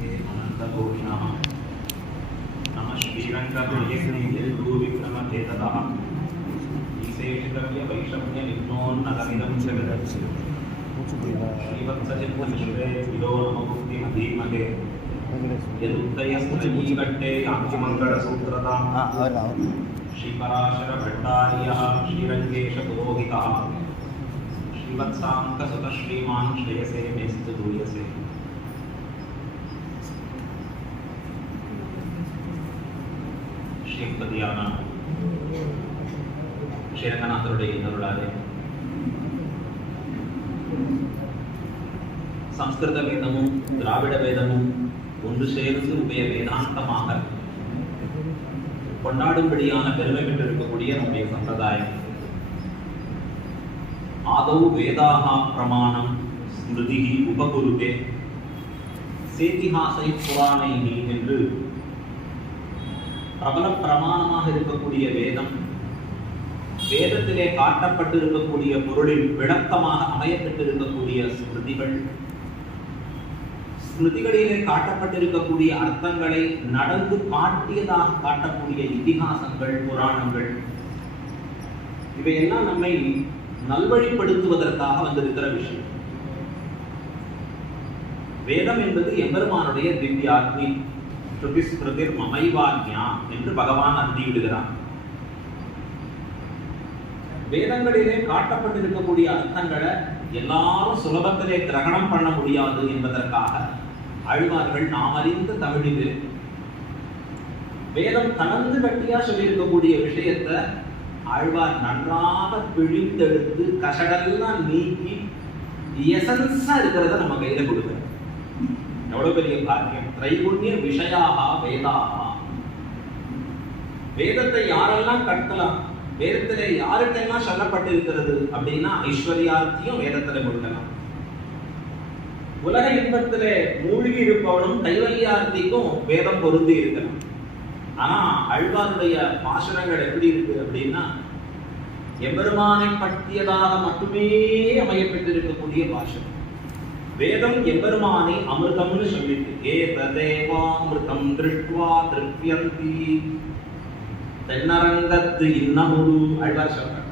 हे अनन्तघोषिणः नमः श्रीरङ्गनायकविक्रमचेततः विशेषकव्य वैषम्यनिघ्नोन्नतमिदं जगत् श्रीवत्सचित्तमिश्रे विदो नमोक्तिमधीमहे यदुत्तयस्त्रयीकट्टे यान्तिमङ्गलसूत्रतां श्रीपराशरभट्टार्यः श्रीरङ्गेशपुरोहितः श्रीवत्साङ्कसुतः श्रीमान् श्रेयसे मेस्तु भूयसे ஸ்ரீபதியான ஸ்ரீரங்கநாதருடைய இன்னொருளாலே சம்ஸ்கிருத வேதமும் திராவிட வேதமும் ஒன்று சேர்ந்து உபய வேதாந்தமாக கொண்டாடும்படியான பெருமை பெற்றிருக்கக்கூடிய நம்முடைய சம்பிரதாயம். ஆதௌ வேதாக பிரமாணம் ஸ்மிருதி உபகுருதே சேதிஹாசை புராணைனி என்று பிரபல பிரமாணமாக இருக்கக்கூடிய வேதம், வேதத்திலே காட்டப்பட்டிருக்கக்கூடிய பொருளின் விளக்கமாக அமையப்பட்டிருக்கக்கூடிய ஸ்மிருதிகள், ஸ்மிருதிகளிலே காட்டப்பட்டிருக்கக்கூடிய அர்த்தங்களை நடந்து காட்டியதாக காட்டக்கூடிய இதிகாசங்கள், புராணங்கள், இவையெல்லாம் நம்மை நல்வழிப்படுத்துவதற்காக வந்திருக்கிற விஷயம். வேதம் என்பது எம்பெருமானுடைய திவ்யாக்னி, ஸ்ருதிஸ்மிருதிர் மமைவாக்ஞா என்று பகவான் அந்தியிடுகிறான். வேதங்களிலே காட்டப்பட்டிருக்கக்கூடிய அர்த்தங்களை எல்லாரும் சுலபத்திலே கிரகணம் பண்ண முடியாது என்பதற்காக ஆழ்வார்கள் நாம் அறிந்த தமிழில் வேதம் கலந்து கட்டியா சொல்லியிருக்கக்கூடிய விஷயத்தை ஆழ்வார் நன்றாக பிழிந்தெடுத்து கசடெல்லாம் நீக்கி எசன்ஸா இருக்கிறத நம்ம கையில கொடுக்குறோம். எவ்வளவு பெரிய பாக்கியம்! திரைகுண்ய விஷயாக வேதாக. வேதத்தை யாரெல்லாம் கற்கலாம், வேதத்திலே யாருக்கெல்லாம் சொல்லப்பட்டிருக்கிறது அப்படின்னா ஐஸ்வர்யார்த்தியும் வேதத்திலே கொடுக்கலாம். உலக இன்பத்திலே மூழ்கி இருப்பவனும் கைவல்யார்த்திக்கும் வேதம் பொருந்தி இருக்கலாம். ஆனா ஆழ்வாருடைய பாசுரங்கள் எப்படி இருக்கு அப்படின்னா எம்பெருமானை பற்றியதாக மட்டுமே அமையப்பட்டிருக்கக்கூடிய பாசுரம். வேதம் எம்பெருமானை அமிர்தம்னு சொல்லிட்டு ஏததேவாமிருதம் திருஷ்ட்வா திருப்யந்தி தென்னரங்கத்து இன்னமுது ஆழ்வார் சொல்றார்.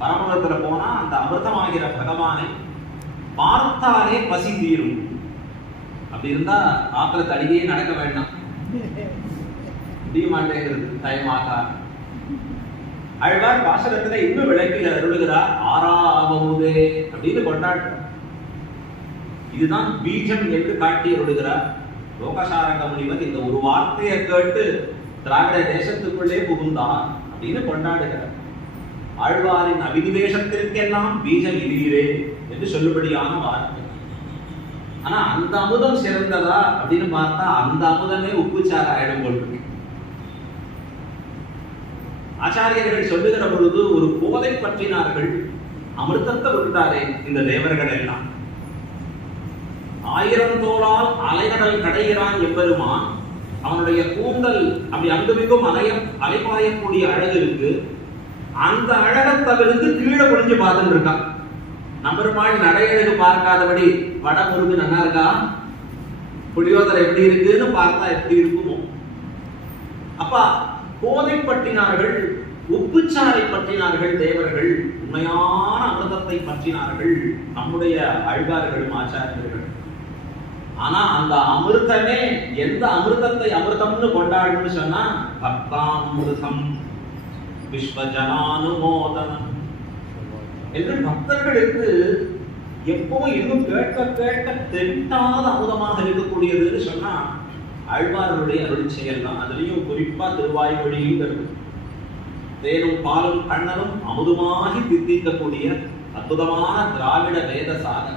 பரமபதத்துல போனா அந்த அமிர்தமாகிற பகவானை பார்த்தாலே பசி தீரும். அப்படி இருந்தா ஆத்திர தடியே நடக்க வேண்டாம், முடிய மாட்டேங்கிறது தயமாக. ஆழ்வார் பாசனத்துல இன்னும் விளக்கி அருளுகிறார். ஆறாவமுதே அப்படின்னு கொண்டாடுறார். இதுதான் பீஜம் என்று காட்டி அருளுகிறார். லோகசாரங்க முனிவர் இந்த ஒரு வார்த்தையை கேட்டு திராவிட தேசத்துக்குள்ளே புகுந்தார் அப்படின்னு கொண்டாடுகிறார். ஆழ்வாரின் அபினிவேசத்திற்கெல்லாம் பீஜம் இதுவீரே என்று சொல்லும்படியான வார்த்தை. ஆனா அந்த அமுதம் சிறந்ததா அப்படின்னு பார்த்தா அந்த அமுதமே உப்புச்சார ஆயிடும் போல். ஆச்சாரியர்கள் சொல்லுகிற பொழுது ஒரு போதை பற்றினார்கள். அமிர்தத்தை விட்டாரே இந்த தேவர்கள் எல்லாம். 1000 தோளால் அலைகடல் கடைகிறான் எம்பெருமான். அவனுடைய கூந்தல் அப்படி அங்குமிக்கும் அலைபாயக்கூடிய அழகு இருக்கு. அந்த அழகை தவிர்த்து கீழே குடிஞ்சு பார்த்துட்டு இருக்கான். நம்பெருமாள் நடையழகு பார்க்காதபடி வட முருகு நல்லா இருக்கா, புளியோதரை எப்படி இருக்குன்னு பார்த்தா எப்படி இருக்குமோ. அப்பா போதை பற்றினார்கள், உப்புச்சாரை பற்றினார்கள் தேவர்கள், உண்மையான அமிர்தத்தை பற்றினார்கள் நம்முடைய ஆழ்வார்களும் ஆச்சாரியர்கள். ஆனா அந்த அமிர்தமே எந்த அமிர்தத்தை அமிர்தம்னு கொண்டாடுன்னு சொன்னா பக்தாமிருதம் விஸ்வஜனானுமோதனம் என்று பக்தர்களுக்கு எப்பவும் இன்னும் கேட்க கேட்க தெட்டாத அமுதமாக இருக்கக்கூடியதுன்னு சொன்னா ஆழ்வார்களுடைய அருள் செயல் தான். அதுலயும் குறிப்பா திருவாய்மொழியும் இருக்கு. தேனும் பாலும் கண்ணனும் அமுதுமாகி தித்திக்கக்கூடிய அற்புதமான திராவிட வேத சாதனம்.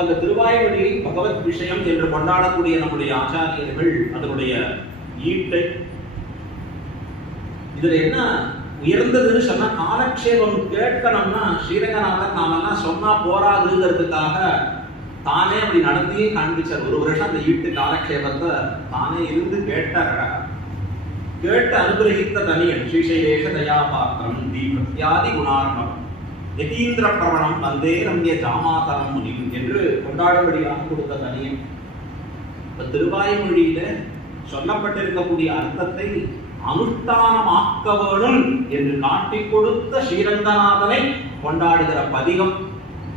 அந்த திருவாய்மொழி பகவத் விஷயம் என்று கொண்டாடக்கூடிய நம்முடைய ஆச்சாரியர்கள் அதனுடைய ஈட்டை இதுல என்ன உயர்ந்ததுன்னு சொன்னா காலக்ஷேபம் கேட்கணும்னா ஸ்ரீரங்கநாதர் நாமெல்லாம் சொன்னா போராதுங்கிறதுக்காக தானே அப்படி நடத்தியும் காண்பிச்சார். ஒரு வருஷம் அந்த ஈட்டு காலக்ஷேபத்தை தானே இருந்து கேட்டார். கேட்டு அனுகிரகித்த தனியன் ஸ்ரீசைலேஷ தயாபாத்திரம் தீபத்யாதி குணார்ணம் யதீந்திர பிரவணம் வந்தே ரம்ய ஜாமாதரம் முனி என்று கொண்டாடும்படியாக கொடுத்த தனியன். திருவாய்மொழியில சொல்லப்பட்டிருக்கக்கூடிய அர்த்தத்தை அனுஷ்டானமாக்க வேணும் என்று காட்டிக் கொடுத்த ஸ்ரீரங்கநாதனை கொண்டாடுகிற பதிகம்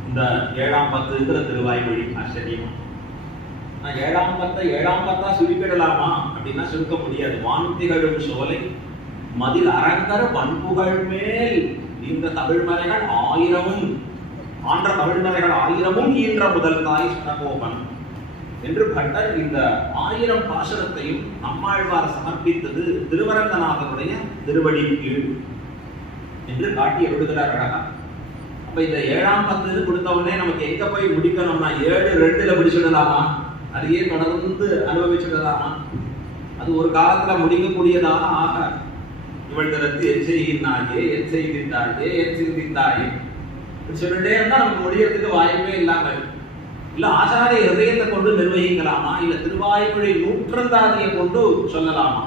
இந்த 7ஆம் பத்து இருக்கிற திருவாய்மொழி. ஆச்சரியமா ஏழாம் பத்தா சுருக்கிடலாமா அப்படின்னா சுருக்க முடியாது. வான்திகழும் சோலை மதில் அரங்கர் பண்புகள் மேல் இந்த தமிழ்மலைகள் 1000 ஆன்ற தமிழ்மலைகள் 1000 ஈன்ற முதல் தாய் சடகோபன் என்று பட்டர் இந்த 1000 பாசுரத்தையும் நம்மாழ்வார் சமர்ப்பித்தது திருவரங்கநாதனுடைய திருவடி கீழ் என்று காட்டி எழுதுகிறார் அழகா. அப்ப இந்த 7ஆம் பத்து கொடுத்த உடனே நமக்கு எங்க போய் முடிக்கணும்னா 7:2 முடிச்சுடலாமா, அதையே தொடர்ந்து அனுபவிச்சுடலாமா? அது ஒரு காலத்துல முடிக்கக்கூடியதாக ஆக இவள் திறத்து என் செய்கின்றாயே என் செய்கின்றாயே என் சிந்தித்தாயே சொல்லிட்டே இருந்தா நமக்கு முடியறதுக்கு வாய்ப்பே இல்லாம இல்ல ஆச்சாரிய ஹிருதயத்தை கொண்டு நிர்வகிக்கலாமா, இல்ல திருவாய்மொழி நூற்றந்தாதியை கொண்டு சொல்லலாமா?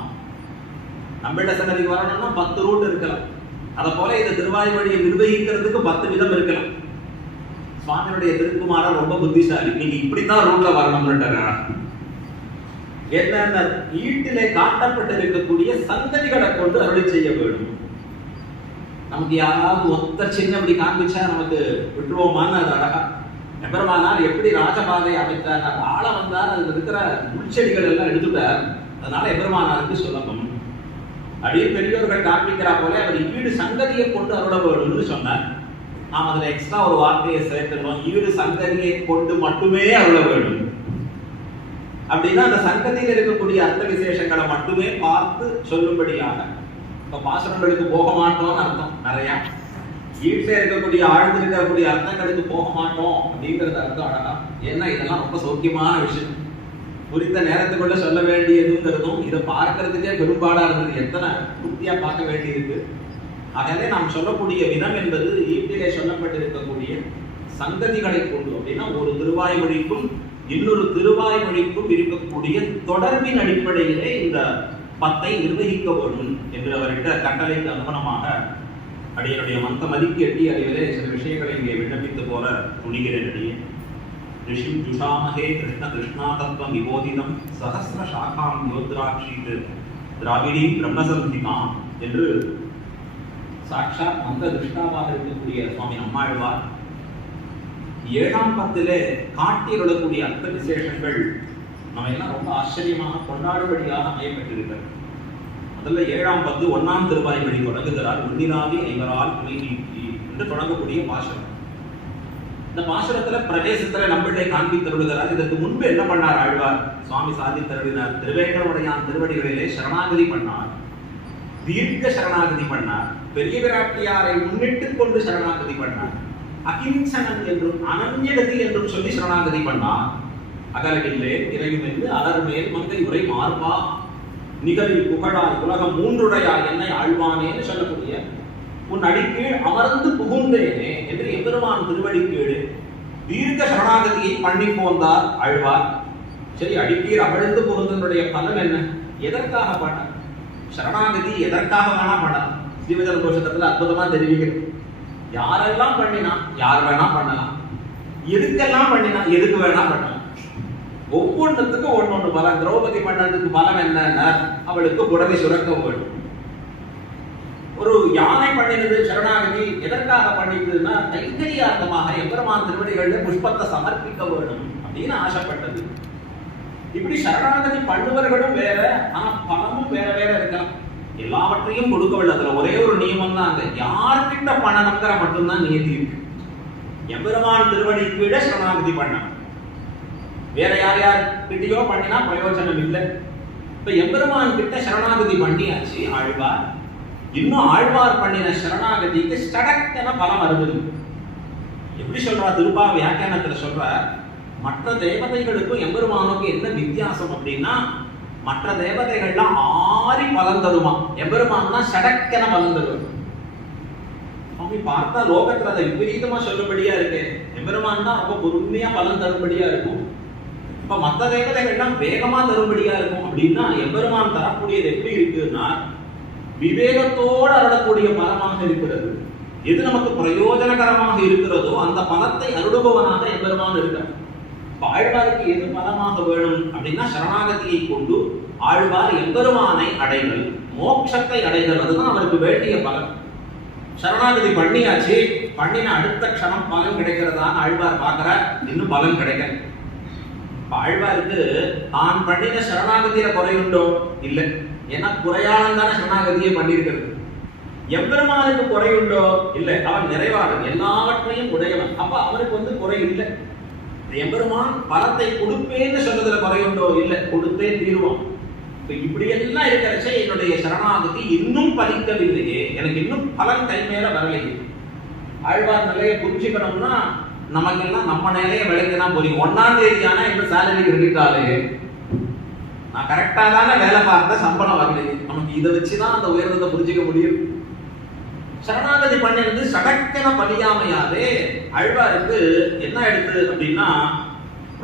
நம்மள சன்னதிக்கு வரணும்னா 10 ரூட் இருக்கலாம். அத போல இந்த திருவாய்மொழியை நிர்வகிக்கிறதுக்கு 10 விதம் இருக்கலாம். சுவாமியுடைய திருக்குமாரர் ரொம்ப புத்திசாலி. நீங்க இப்படித்தான் ரூட்ல வரணும்ன்றாங்க. என்ன ஈட்டிலே காட்டப்பட்டிருக்கக்கூடிய சந்ததிகளை கொண்டு அருளி செய்ய வேண்டும். நமக்கு யாராவது ஒத்த சின்ன இப்படி காண்பிச்சா நமக்கு விட்டுருவோமான்னு அது அழகா. எம்பெருமானார் எப்படி ராஜபாதை அமைத்தார், ஆள வந்தார், அதுல இருக்கிற முள்செடிகள் எல்லாம் எடுத்துட்டார். அதனால எம்பெருமானாருக்கு சுலபம். அப்படியே பெரியோர்கள் காண்பிக்கிறா போல அவர் ஈடு சங்கதியை கொண்டு அருள வேணும்னு சொன்னார். நாம் அதுல எக்ஸ்ட்ரா ஒரு வார்த்தையை சேர்க்கணும், ஈடு சங்கதியை கொண்டு மட்டுமே அருள வேண்டும். அப்படின்னா அந்த சங்கதியில் இருக்கக்கூடிய அர்த்த விசேஷங்களை மட்டுமே பார்த்து சொல்லும்படியாக. இப்ப பாசுரங்களுக்கு போக மாட்டோம்னு அர்த்தம் நிறைய, வீட்டில் இருக்கக்கூடிய ஆழ்ந்து இருக்கக்கூடிய அர்த்தங்களுக்கு போக மாட்டோம் அப்படிங்கிறது அர்த்தம் அழகா. ஏன்னா இதெல்லாம் ரொம்ப சௌக்கியமான விஷயம், குறித்த நேரத்துக்குள்ள சொல்ல வேண்டியதுங்கிறதும் இதை பார்க்கறதுக்கே பெரும்பாடா இருந்தது. எத்தனை பூர்த்தியா பார்க்க வேண்டியிருக்கு. ஆகவே நாம் சொல்லக்கூடிய விதம் என்பது ஈட்டிலே சொல்லப்பட்டிருக்கக்கூடிய சங்கதிகளை கொண்டு. அப்படின்னா ஒரு திருவாய்மொழிக்கும் இன்னொரு திருவாய்மொழிக்கும் இருக்கக்கூடிய தொடர்பின் அடிப்படையிலே இந்த 10ஐ நிர்வகிக்க வேண்டும் என்று அவர்கிட்ட கட்டளைக்கு அனுகுணமாக அடியனுடைய மந்த மதிக்கு எட்டி அறிவிலே சில விஷயங்களை இங்கே விண்ணப்பித்து போல துணிகிறேன். அடியே ரிஷிம் ஜுஷாமகே கிருஷ்ண கிருஷ்ணா தத்துவம் விபோதிதம் சஹஸ்ர சாகாம் யோத்ராட்சித் திராவிடி பிரம்மசம்ஹிதாம் என்று சாட்சாத் மந்த திருஷ்டாவாக இருக்கக்கூடிய சுவாமி நம்மாழ்வார் 7ஆம் பத்திலே காட்டியருளக்கூடிய அர்த்த விசேஷங்கள் நம்ம எல்லாம் ரொம்ப ஆச்சரியமாக கொண்டாடும்படியாக அமையப்பட்டிருக்கிறது. முதல்ல 7ஆம் பத்து 1ஆம் திருவாய்மொழி தொடங்குகிறார். ஒன்னிலாதி ஐவரால் துணை நீக்கி என்று தொடங்கக்கூடிய பாசுரம். இந்த பாசுரத்துல பிரவேசத்துல நம்மளே காண்பித்தருளுகிறார். இதற்கு முன்பு என்ன பண்ணார் ஆழ்வார்? சுவாமி சாதித்தருளினார். திருவேங்கடமுடையான் திருவடிகளிலே சரணாகதி பண்ணார், தீர்க்க சரணாகதி பண்ணார், பெரிய பிராட்டியாரை முன்னிட்டுக் கொண்டு சரணாகதி பண்ணார், அகிம்சனன் என்றும் அனன்யகதி என்றும் சொல்லி சரணாகதி பண்ணார். அகலகில்லே இறையும் என்று அலர் மேல் மங்கை உரை மார்பா நிகழில் புகழாய் உலகம் மூன்றுடையாய் என்னை ஆழ்வானேன்னு சொல்லக்கூடிய உன் அடிக்கீழ் அமர்ந்து புகுந்தேனே என்று எம்பெருமான் திருவடிக்கீழ் தீர்க்க சரணாகதியை பண்ணி போந்தார் ஆழ்வார். சரி, அடிக்கீழ் அமர்ந்து புகுந்தனுடைய பலன் என்ன? எதற்காக பண்ண சரணாகதி? எதற்காக வேணா பண்ணலாம். ஸ்ரீவஜன கோஷத்துல அற்புதமா தெரிவிக்கிறது. யாரெல்லாம் பண்ணினா யார் வேணா பண்ணலாம், எதுக்கெல்லாம் பண்ணினா எதுக்கு வேணா பண்ணலாம். ஒவ்வொன்றுத்துக்கும் ஒன்னொன்று பலம். திரௌபதி பண்ணதுக்கு பலம் என்ன? அவளுக்கு புடவை சுரக்க வேண்டும். ஒரு யானை பண்ணினது சரணாகதி எதற்காக பண்ணினதுன்னா கைங்கரியார்த்தமாக எம்பெருமான் திருவடிகள்ல புஷ்பத்தை சமர்ப்பிக்க வேண்டும் அப்படின்னு ஆசைப்பட்டது. இப்படி சரணாகதி பண்ணுவர்களும் வேற, ஆனா பணமும் வேற வேற இருக்கலாம். எல்லாவற்றையும் கொடுக்கவில்லை. அதுல ஒரே ஒரு நியமம் தான், அங்க யார்கிட்ட பண்ணணுங்கிற மட்டும்தான் நியதி இருக்கு. எம்பெருமான் திருவடி கீழ சரணாகதி பண்ண, வேற யார் யார் கிட்டயோ பண்ணினா பிரயோஜனம் இல்லை. இப்ப எம்பெருமான் கிட்ட சரணாகதி பண்ணியாச்சு ஆழ்வார். இன்னும் ஆழ்வார் பண்ணின சரணாகதிக்கு ஸ்டடக்கென பலம் வருது. எப்படி சொல்றா? திருப்பா வியாக்கியானத்துல சொல்ற, மற்ற தேவதைகளுக்கும் எம்பெருமானுக்கும் என்ன வித்தியாசம் அப்படின்னா, மற்ற தேவதைகள்லாம் ஆறி பலன் தருமா, எம்பெருமான் தான் சடக்கென பலன் தருவார். அப்படி பார்த்தா லோகத்துல அதை விபரீதமா சொல்லும்படியா இருக்கு. எம்பெருமான் தான் ரொம்ப பொறுமையா பலன் தரும்படியா இருக்கும். இப்ப மற்ற தேவதைகள்லாம் வேகமா தரும்படியா இருக்கும். அப்படின்னா எம்பெருமான் தரக்கூடியது எப்படி இருக்குன்னா விவேகத்தோடு அருளக்கூடிய பலமாக இருக்கிறது. எது நமக்கு பிரயோஜனகரமாக இருக்கிறதோ அந்த பலத்தை அருளுபவனாக எம்பெருமான் இருக்கார். ஆழ்வாருக்கு எது பலமாக வேணும் அப்படின்னா சரணாகதியை கொண்டு ஆழ்வார் எம்பெருமானை அடைதல், மோட்சத்தை அடைதல், அதுதான் அவருக்கு வேண்டிய பலன். சரணாகதி பண்ணியாச்சு, பண்ணின அடுத்த க்ஷணம் பலன் கிடைக்கிறதான் ஆழ்வார் பார்க்கிறார், இன்னும் பலன் கிடைக்கல. ஆழ்வாருக்கு தான் பண்ணின சரணாகதியில குறையுண்டோ இல்லை, ஏன்னா குறையாளன் தானே சரணாகதியை பண்ணியிருக்கிறது. எம்பெருமானுக்கு குறையுண்டோ இல்லை, அவன் நிறைவாளன், எல்லாவற்றையும் உடையவன், அப்ப அவருக்கு குறை இல்லை. எம்பெருமான் பலத்தை கொடுப்பேன்னு சொல்றதுல குறையுண்டோ இல்லை, கொடுத்தே தீருவான். இப்படி எல்லாம் இருக்கிறச்சே என்னுடைய சரணாகதி இன்னும் பலிக்கவில்லையே, எனக்கு இன்னும் பலன் கை மேல வரலையே. ஆழ்வார் நிலையை புரிஞ்சுக்கணும்னா நமக்கெல்லாம் நம்ம நிலையை விளக்கினா புரியும். 1ஆம் தேதி ஆனா இப்ப சேலரி கிரெடிட்டாலே நான் கரெக்டா தானே வேலை பார்த்த, சம்பளம் வரலையே. நமக்கு இதை வச்சுதான் அந்த உயர்ந்ததை புரிஞ்சுக்க முடியும். சரணாகதி பண்ணிருந்து சடக்கன பலியாமையாவே ஆழ்வாருக்கு என்ன எடுத்து அப்படின்னா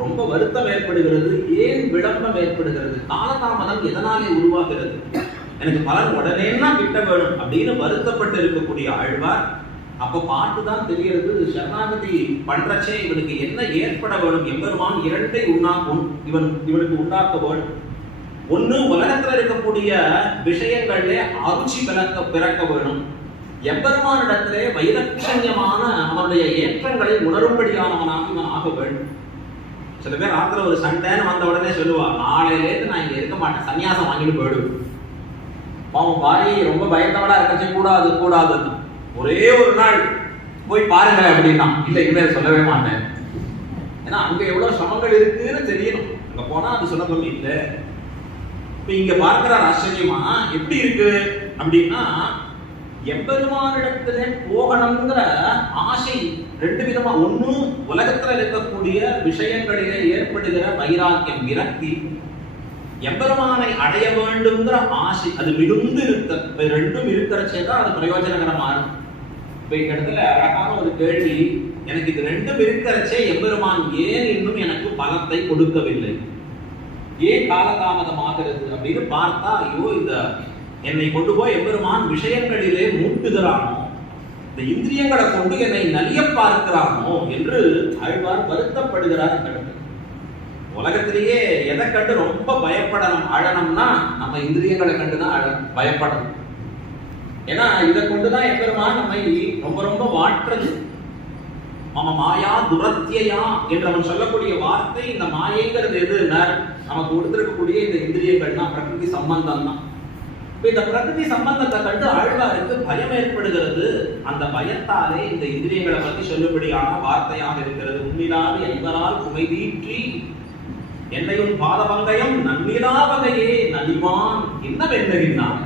ரொம்ப வருத்தம் ஏற்படுகிறது. ஏன் விளம்பரம் ஏற்படுகிறது? காலதாமதம் எதனாலே உருவாகிறது? எனக்கு பலன் உடனேன்னா கிட்ட வேணும் அப்படின்னு வருத்தப்பட்டு இருக்கக்கூடிய ஆழ்வார் அப்ப பார்த்துதான் தெரிகிறது, சரணாகதி பண்றச்சே இவனுக்கு என்ன ஏற்பட வேணும். எம்பெருமான் 2ஐ இவனுக்கு உண்டாக்க வேணும். ஒண்ணு, உலகத்துல இருக்கக்கூடிய விஷயங்கள்ல அருச்சி பிறக்க வேணும். எம்பெருமானிடத்திலே வைலட்சண்யமான அவனுடைய ஏற்றங்களை உணரும்படியானவனாக இவன் ஆக வேண்டும். சில பேர் ராத்திர ஒரு சண்டைன்னு வந்த உடனே சொல்லுவா, நாளையிலேருந்து நான் இங்க இருக்க மாட்டேன், சன்னியாசம் வாங்கிட்டு போயிடும். அவன் பாரியை ரொம்ப பயந்தவனா இருக்கச்சே கூடாதுன்னு ஒரே ஒரு நாள் போய் பாருங்க அப்படின்னா, இல்லை இனிமேல் சொல்லவே மாட்டேன். ஏன்னா அங்க எவ்வளவு சிரமங்கள் இருக்குன்னு தெரியணும். அங்க போனா அது சுலபம் இல்லை. இப்ப இங்க பார்க்கிற ஆச்சரியமா எப்படி இருக்கு அப்படின்னா, எம்பெருமானிடத்திலே போகணுங்கிற ஆசை 2 விதமா. ஒண்ணு, உலகத்துல இருக்கக்கூடிய விஷயங்களிலே ஏற்படுகிற வைராக்கியம், விரக்தி. எம்பெருமானை அடைய வேண்டும்ங்கிற ஆசை, அது மிகுந்து இருக்க, ரெண்டும் இருக்கிறச்சேதான் அது பிரயோஜனகரமா இருக்கும். இப்ப இந்த இடத்துல அழகான ஒரு கேள்வி, எனக்கு இது 2ம் இருக்கிறச்சே எம்பெருமான் ஏன் இன்னும் எனக்கு பலத்தை கொடுக்கவில்லை, ஏன் காலதாமதமாகிறது அப்படின்னு பார்த்தா, ஐயோ இந்த என்னை கொண்டு போய் எம்பெருமான் விஷயங்களிலே மூட்டுகிறானோ, இந்த இந்திரியங்களை கொண்டு என்னை நலிய பார்க்கிறானோ என்று ஆழ்வார் வருத்தப்படுகிறார். உலகத்திலேயே எதை கண்டு ரொம்ப பயப்படணும் அழணும்னா நம்ம இந்திரியங்களை கண்டுதான் பயப்படணும். ஏன்னா இதை கொண்டுதான் எம்பெருமான் நம்மை ரொம்ப ரொம்ப வாட்டுறது. மம மாயா துரத்தியா என்று அவன் சொல்லக்கூடிய வார்த்தை, இந்த மாயைங்கிறது எதுன்னா நமக்கு கொடுத்திருக்கக்கூடிய இந்த இந்திரியங்கள் தான், பிரகிருதி சம்பந்தம் தான். இந்த பிரகிருதி சம்பந்தத்தை கண்டு ஆழ்வாருக்கு பயம் ஏற்படுகிறது. அந்த பயத்தாலே இந்த இந்திரியங்களை பற்றி சொல்லும்படியான வார்த்தையாக இருக்கிறது. உன்னிலாது ஐவரால் குமை தீற்றி என்னையும் பாதபங்கயம் நன்னிலா வகையே நலிவான் என்ன வென்றுகின்றான்,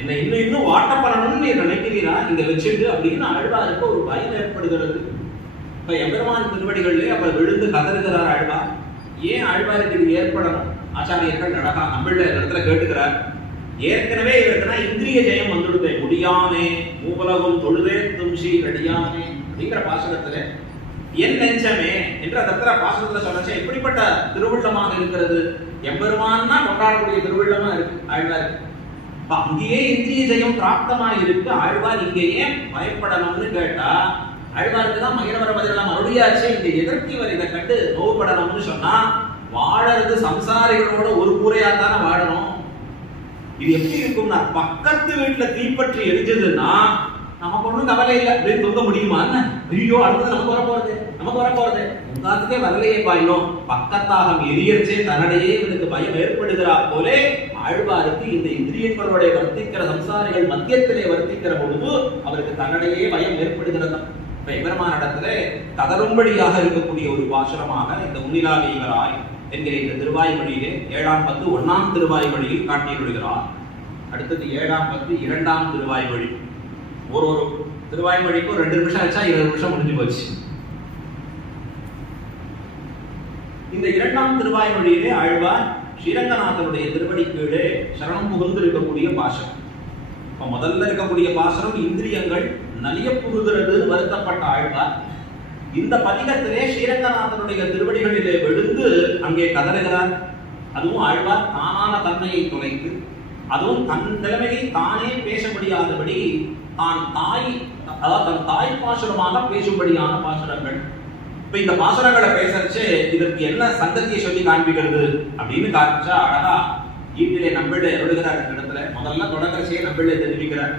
என்னை இன்னும் வாட்டப்படணும்னு நீ நினைக்கிறீரா இங்க வச்சுட்டு அப்படின்னு ஆழ்வாருக்கு ஒரு பயம் ஏற்படுகிறது. இப்ப எம்பெருமான் திருவடிகளிலே அப்ப விழுந்து கதறுகிறார் ஆழ்வார். ஏன் ஆழ்வாருக்கு இது ஏற்படணும்? ஆச்சாரியர்கள் அழகா நம்மள இடத்துல கேட்டுக்கிறார். ஏற்கனவே இவருக்குன்னா இந்திரிய ஜெயம் வந்துடுது. முடியானே மூவலகம் தொழுதே தும்சி ரடியானே அப்படிங்கிற பாசுரத்துல என் நெஞ்சமே என்று அந்த இடத்துல பாசுரத்துல சொல்லச்சே எப்படிப்பட்ட திருவுள்ளமாக இருக்கிறது. எம்பெருமான்னா கொண்டாடக்கூடிய திருவுள்ளமா இருக்கு ஆழ்வாருக்கு. அங்கேயே இந்திரிய ஜெயம் பிராப்தமா இருக்கு. ஆழ்வார் இங்க ஏன் பயப்படணும்னு கேட்டா, ஆழ்வாருக்கு தான் மகிழவர பதிலாம் அருளியாச்சு. இங்க எதற்கு இவர் இதை கண்டு நோவுபடணும்னு சொன்னா, வாழறது சம்சாரிகளோட ஒரு கூரையா தானே வாழணும். இது எப்படி இருக்கும்னா, பக்கத்து வீட்டுல தீப்பற்றி எரிஞ்சதுன்னா நமக்கு ஒண்ணும் கவலை இல்லை அப்படின்னு தூங்க முடியுமா? ஐயோ அடுத்தது நமக்கு வரப்போறது உங்காத்துக்கே வரலையே பாயினோம். பக்கத்தாகம் எரியச்சே தன்னிடையே இவனுக்கு பயம் ஏற்படுகிறா போலே ஆழ்வாருக்கு இந்த இந்திரியங்களுடைய வர்த்திக்கிற சம்சாரிகள் மத்தியத்திலே வர்த்திக்கிற பொழுது அவருக்கு தன்னிடையே பயம் ஏற்படுகிறது. இப்ப எம்பெருமானிடத்துல கதரும்படியாக இருக்கக்கூடிய ஒரு பாசுரமாக இந்த உன்னிலாவீகராய் என்கிற இந்த திருவாய்மொழியிலே 7ஆம் பத்து 1ஆம் திருவாய்மொழியில் காட்டியுள்ளார். அடுத்தது 7ஆம் பத்து 2ஆம் திருவாய்மொழி. ஒரு திருவாய்மொழிக்கும் 2 நிமிஷம் ஆச்சா, 20 நிமிஷம் முடிஞ்சு போச்சு. இந்த 2ஆம் திருவாய்மொழியிலே ஆழ்வார் ஸ்ரீரங்கநாதனுடைய திருவடி கீழே சரணம் புகுந்து இருக்கக்கூடிய பாசனம். இப்ப முதல்ல இருக்கக்கூடிய பாசனம் இந்திரியங்கள் நலிய புகுகிறது வருத்தப்பட்ட ஆழ்வார். இந்த பதிகத்திலே ஸ்ரீரங்கநாதனுடைய திருவடிகளிலே விழுந்து அங்கே கதறுகிறார். அதுவும் ஆழ்வார் தானான தன்மையை தொலைத்து, அதுவும் தன் நிலைமையை தானே பேச முடியாதபடி தன் தாய் பாசுரமாக பேசும்படியான பாசுரங்கள். இப்ப இப்ப இந்த பாசுரங்களை பேசறச்சு இதற்கு என்ன சங்கத்தியை சொல்லி காண்பிக்கிறது அப்படின்னு காமிச்சா அழகா ஈட்டிலே நம்பிள்ளை எழுதுகிறார் இடத்துல முதல்ல தொடக்கச்சே நம்பிள்ளை தெரிவிக்கிறார்.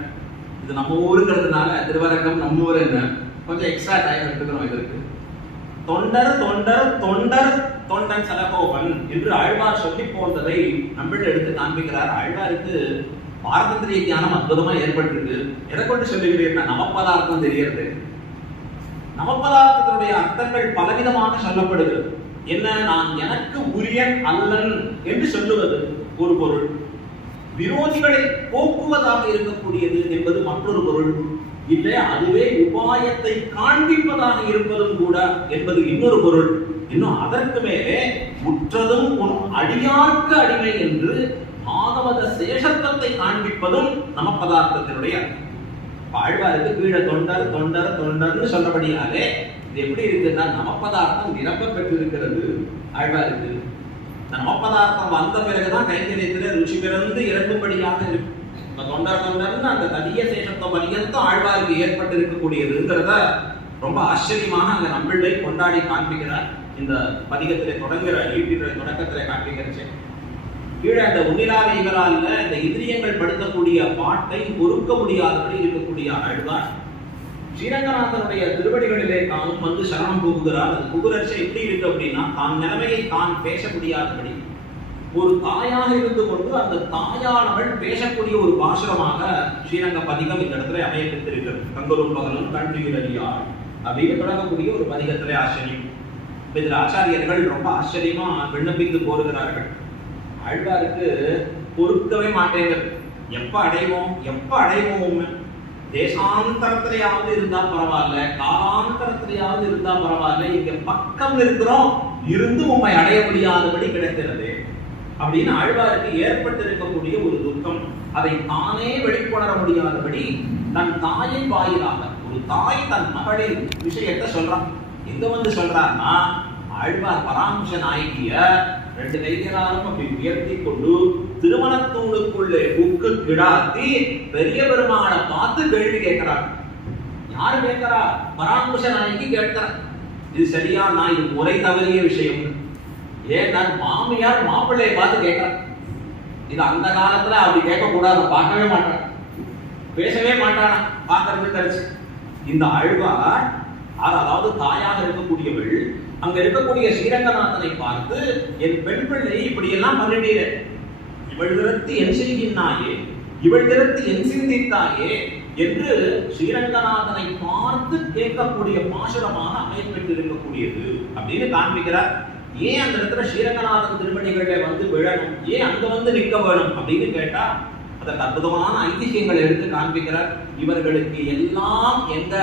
இது நம்ம ஊருங்கிறதுனால திருவரங்கம் நம்ம ஊர் என்ன கொஞ்சம் எக்ஸ்ட்ரா டைம் எடுத்துக்கணும். இதற்கு தொண்டர் தொண்டர் தொண்டர் தொண்டன் சலகோபன் என்று ஆழ்வார் சொல்லி போன்றதை நம்பிள்ளை எடுத்து காண்பிக்கிறார். ஆழ்வாருக்கு பாரதந்திரிய ஞானம் அற்புதமா ஏற்பட்டிருக்கு. எதை கொண்டு சொல்லுகிறீர்கள்? நமப்பதார்த்தம் தெரியறது. நமப்பதார்த்தத்தினுடைய அர்த்தங்கள் பலவிதமாக சொல்லப்படுகிறது. என்ன? நான் எனக்கு உரியன் அல்லன் என்று சொல்லுவது ஒரு பொருள், விரோதிகளை போக்குவதாக இருக்கக்கூடியது என்பது மற்றொரு பொருள், இல்லை அதுவே உபாயத்தை காண்பிப்பதாக இருப்பதும் கூட என்பது இன்னொரு பொருள். இன்னும் அதற்கு மேலே முற்றதும் அடியார்க்கு அடிமை என்று பாகவத சேஷத்துவத்தை காண்பிப்பதும் நமப்பதார்த்தத்தினுடைய ஆழ்வாருக்கு கீழே தொண்டர் தொண்டர் தொண்டர்னு சொல்லபடியாலே இது எப்படி இருக்குன்னா நமப்பதார்த்தம் நிரம்ப பெற்றிருக்கிறது. ஆழ்வாருக்கு நமப்பதார்த்தம் வந்த பிறகுதான் கைங்கரியத்திலே ருச்சி பிறந்து இறங்கும்படியாக இருக்கு. தொண்டர் தொண்டர்னு அந்த தனிய சேஷத்துவ பரியந்தம் ஆழ்வாருக்கு ஏற்பட்டு இருக்கக்கூடியதுங்கிறத ரொம்ப ஆச்சரியமாக அங்க நம்பிள்ளை கொண்டாடி காண்பிக்கிறார். இந்த பதிகத்திலே தொடங்குகிற ஈட்டினுடைய தொடக்கத்திலே காண்பிக்கிறச்சு கீழே அந்த உன்னிலாவை இவரால் இந்த இந்திரியங்கள் படுத்தக்கூடிய பாட்டை பொறுக்க முடியாதபடி இருக்கக்கூடிய ஆழ்வார் ஸ்ரீரங்கநாதனுடைய திருவடிகளிலே தானும் வந்து சரணம் புகுகிறார். அது புகுரட்சி எப்படி இருக்கு அப்படின்னா தான் நிலைமையை தான் பேச முடியாதபடி ஒரு தாயாக இருந்து கொண்டு அந்த தாயானவள் பேசக்கூடிய ஒரு பாசுரமாக ஸ்ரீரங்க பதிகம் இந்த இடத்துல அமையப்பட்டிருக்கிறது. கங்கரும் பகலும் கண்டுகிறறியார் அப்படின்னு தொடங்கக்கூடிய ஒரு பதிகத்திலே ஆச்சரியம். இதில் ஆச்சாரியர்கள் ரொம்ப ஆச்சரியமா விண்ணப்பித்து போருகிறார்கள். ஆழ்வாருக்கு பொறுக்கவே மாட்டேங்கிறது. எப்ப அடைவோம் தேசாந்தரத்திலேயாவது இருந்தா பரவாயில்ல, காலாந்தரத்திலேயாவது இருந்தா பரவாயில்ல, இங்க பக்கம் இருக்கிறோம் இருந்து உண்மை அடைய முடியாதபடி கிடைக்கிறது அப்படின்னு ஆழ்வாருக்கு ஏற்பட்டு இருக்கக்கூடிய ஒரு துக்கம். அதை தானே வெளிக்கொணர முடியாதபடி தன் தாயின் வாயிலாக ஒரு தாய் தன் மகளின் விஷயத்தை சொல்றான். எங்க வந்து சொல்றான்னா ஆழ்வார் பராமர்ச நாயகிய ரெண்டு கைகளாலும் அப்படி உயர்த்தி கொண்டு திருமணத்தூளுக்குள்ளே புக்கு கிடாத்தி பெரிய பெருமாளை பார்த்து கேள்வி கேட்கிறார். யாரு கேட்கிறா? பராமர்ச நாயகி கேட்கிறார். இது சரியா? நான் இது முறை தவறிய விஷயம். ஏன் நான் மாமியார் மாப்பிள்ளையை பார்த்து கேட்கிறேன். இது அந்த காலத்துல அப்படி கேட்க கூடாது, பார்க்கவே மாட்டான், பேசவே மாட்டானா, பார்க்கறது கழிச்சு. இந்த ஆழ்வார் அதாவது தாயாக இருக்கக்கூடியவள் அங்க இருக்கக்கூடிய ஸ்ரீரங்கநாதனை பார்த்து என் பெண் பிள்ளை இப்படி எல்லாம் பண்ணிட்டீர, இவள் திறத்து என் செய்கின்றாயே, இவள் திறத்து என் சிந்தித்தாயே என்று ஸ்ரீரங்கநாதனை பார்த்து கேட்கக்கூடிய பாசுரமாக அமையப்பட்டிருக்கக்கூடியது அப்படின்னு காண்பிக்கிறார். ஏன் அந்த இடத்துல ஸ்ரீரங்கநாதன் திருமணிகளை வந்து விழணும், ஏன் அங்க வந்து நிற்க வேணும் அப்படின்னு கேட்டா அதற்கு அற்புதமான ஐதிஹ்யங்களை எடுத்து காண்பிக்கிறார். இவர்களுக்கு எல்லாம் எங்க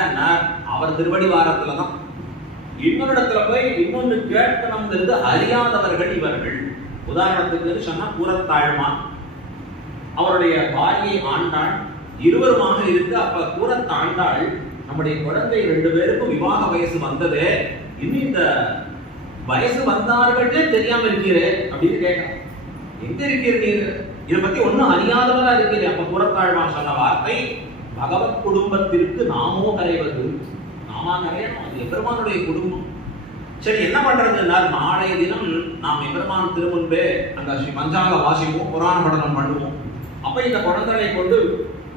அவர் திருவடி வாரத்துலதான். இன்னொரு இடத்துல போய் இன்னொன்று கேட்கணுங்கிறது அறியாதவர்கள் இவர்கள். உதாரணத்துக்கு சொன்னா கூரத்தாழ்மான் அவருடைய பாரியை ஆண்டாள் இருவருமாக இருக்கு. அப்ப கூரத்தாண்டாள் நம்முடைய குழந்தை 2 பேருக்கும் விவாக வயசு வந்தது, இன்னும் இந்த வயசு வந்தார்களே தெரியாம இருக்கிறே அப்படின்னு கேட்கலாம். எங்க இருக்கிறீங்க? இதை பத்தி ஒன்னும் அறியாதவரா இருக்கிறேன். அப்ப கூரத்தாழ்வான் சொன்ன வார்த்தை பகவத் குடும்பத்திற்கு நாமோ கரைவது. நாமா கரையணும், அது எம்பெருமானுடைய குடும்பம். சரி, என்ன பண்றதுன்னா நாளைய தினம் நாம் எம்பெருமான் திருமுன்பே அந்த ஸ்ரீ பஞ்சாங்க வாசிப்போம், புராண படனம் பண்ணுவோம். அப்ப இந்த குழந்தைகளை கொண்டு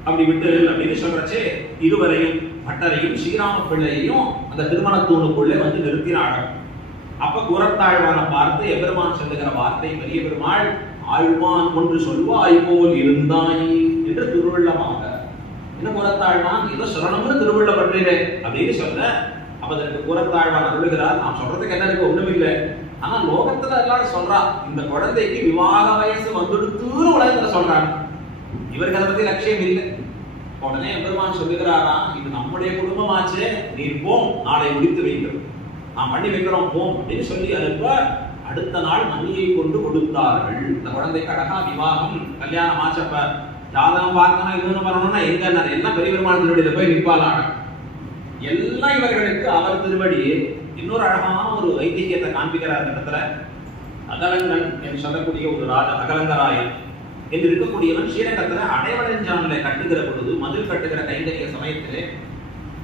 அப்படி விட்டு அப்படின்னு சொல்றச்சே இருவரையும் பட்டரையும் ஸ்ரீராம பிள்ளையையும் அந்த திருமணத்தூணுக்குள்ளே வந்து நிறுத்தினார்கள். அப்ப கூரத்தாழ்வான பார்த்து எபெருமான் சொல்லுகிற வார்த்தை பெரிய பெருமாள் ஆழ்வான் ஒன்று சொல்வாய் போல் இருந்தாய் என்று திருவள்ளமாக. என்ன கூரத்தாழ்வான் ஏதோ சொல்லணும்னு திருவள்ள பண்றீரே அப்படின்னு சொல்ல, அப்ப அதற்கு கூரத்தாழ்வான் அருளுகிறார். நான் சொல்றதுக்கு என்ன இருக்கு? ஒண்ணும் இல்லை. ஆனா லோகத்துல எல்லாரும் சொல்றா இந்த குழந்தைக்கு விவாக வயசு வந்துடுத்துன்னு உலகத்துல சொல்றாங்க. இவருக்கு அதை பத்தி லட்சியம் இல்லை. உடனே எபெருமான் சொல்லுகிறாரா, இது நம்முடைய குடும்பமாச்சு, நீர் போம், நாளை முடித்து வைக்கிறோம், நான் பண்ணி வைக்கிறோம் போம் அப்படின்னு சொல்லி அனுப்ப அடுத்த நாள் மணியை கொண்டு கொடுத்தார்கள். இந்த குழந்தைக்கு அழகா விவாகம் கல்யாணம் ஆச்சப்ப ஜாதகம் பார்க்கணும், இன்னொன்னு பண்ணணும்னா எங்க எல்லாம் பெரிய பெருமாள் திருவடியில போய் நிற்பாளாங்க. எல்லாம் இவர்களுக்கு அவர் திருவடி. இன்னொரு அழகான ஒரு ஐதிஹ்யத்தை காண்பிக்கிறார் இடத்துல. அகலங்கன் என்று சொல்லக்கூடிய ஒரு ராஜா அகலங்கராயன் என்று இருக்கக்கூடியவன் ஸ்ரீரங்கத்துல அடைவடஞ்சானில கட்டுகிற பொழுது, மதில் கட்டுகிற கைங்கரிய சமயத்திலே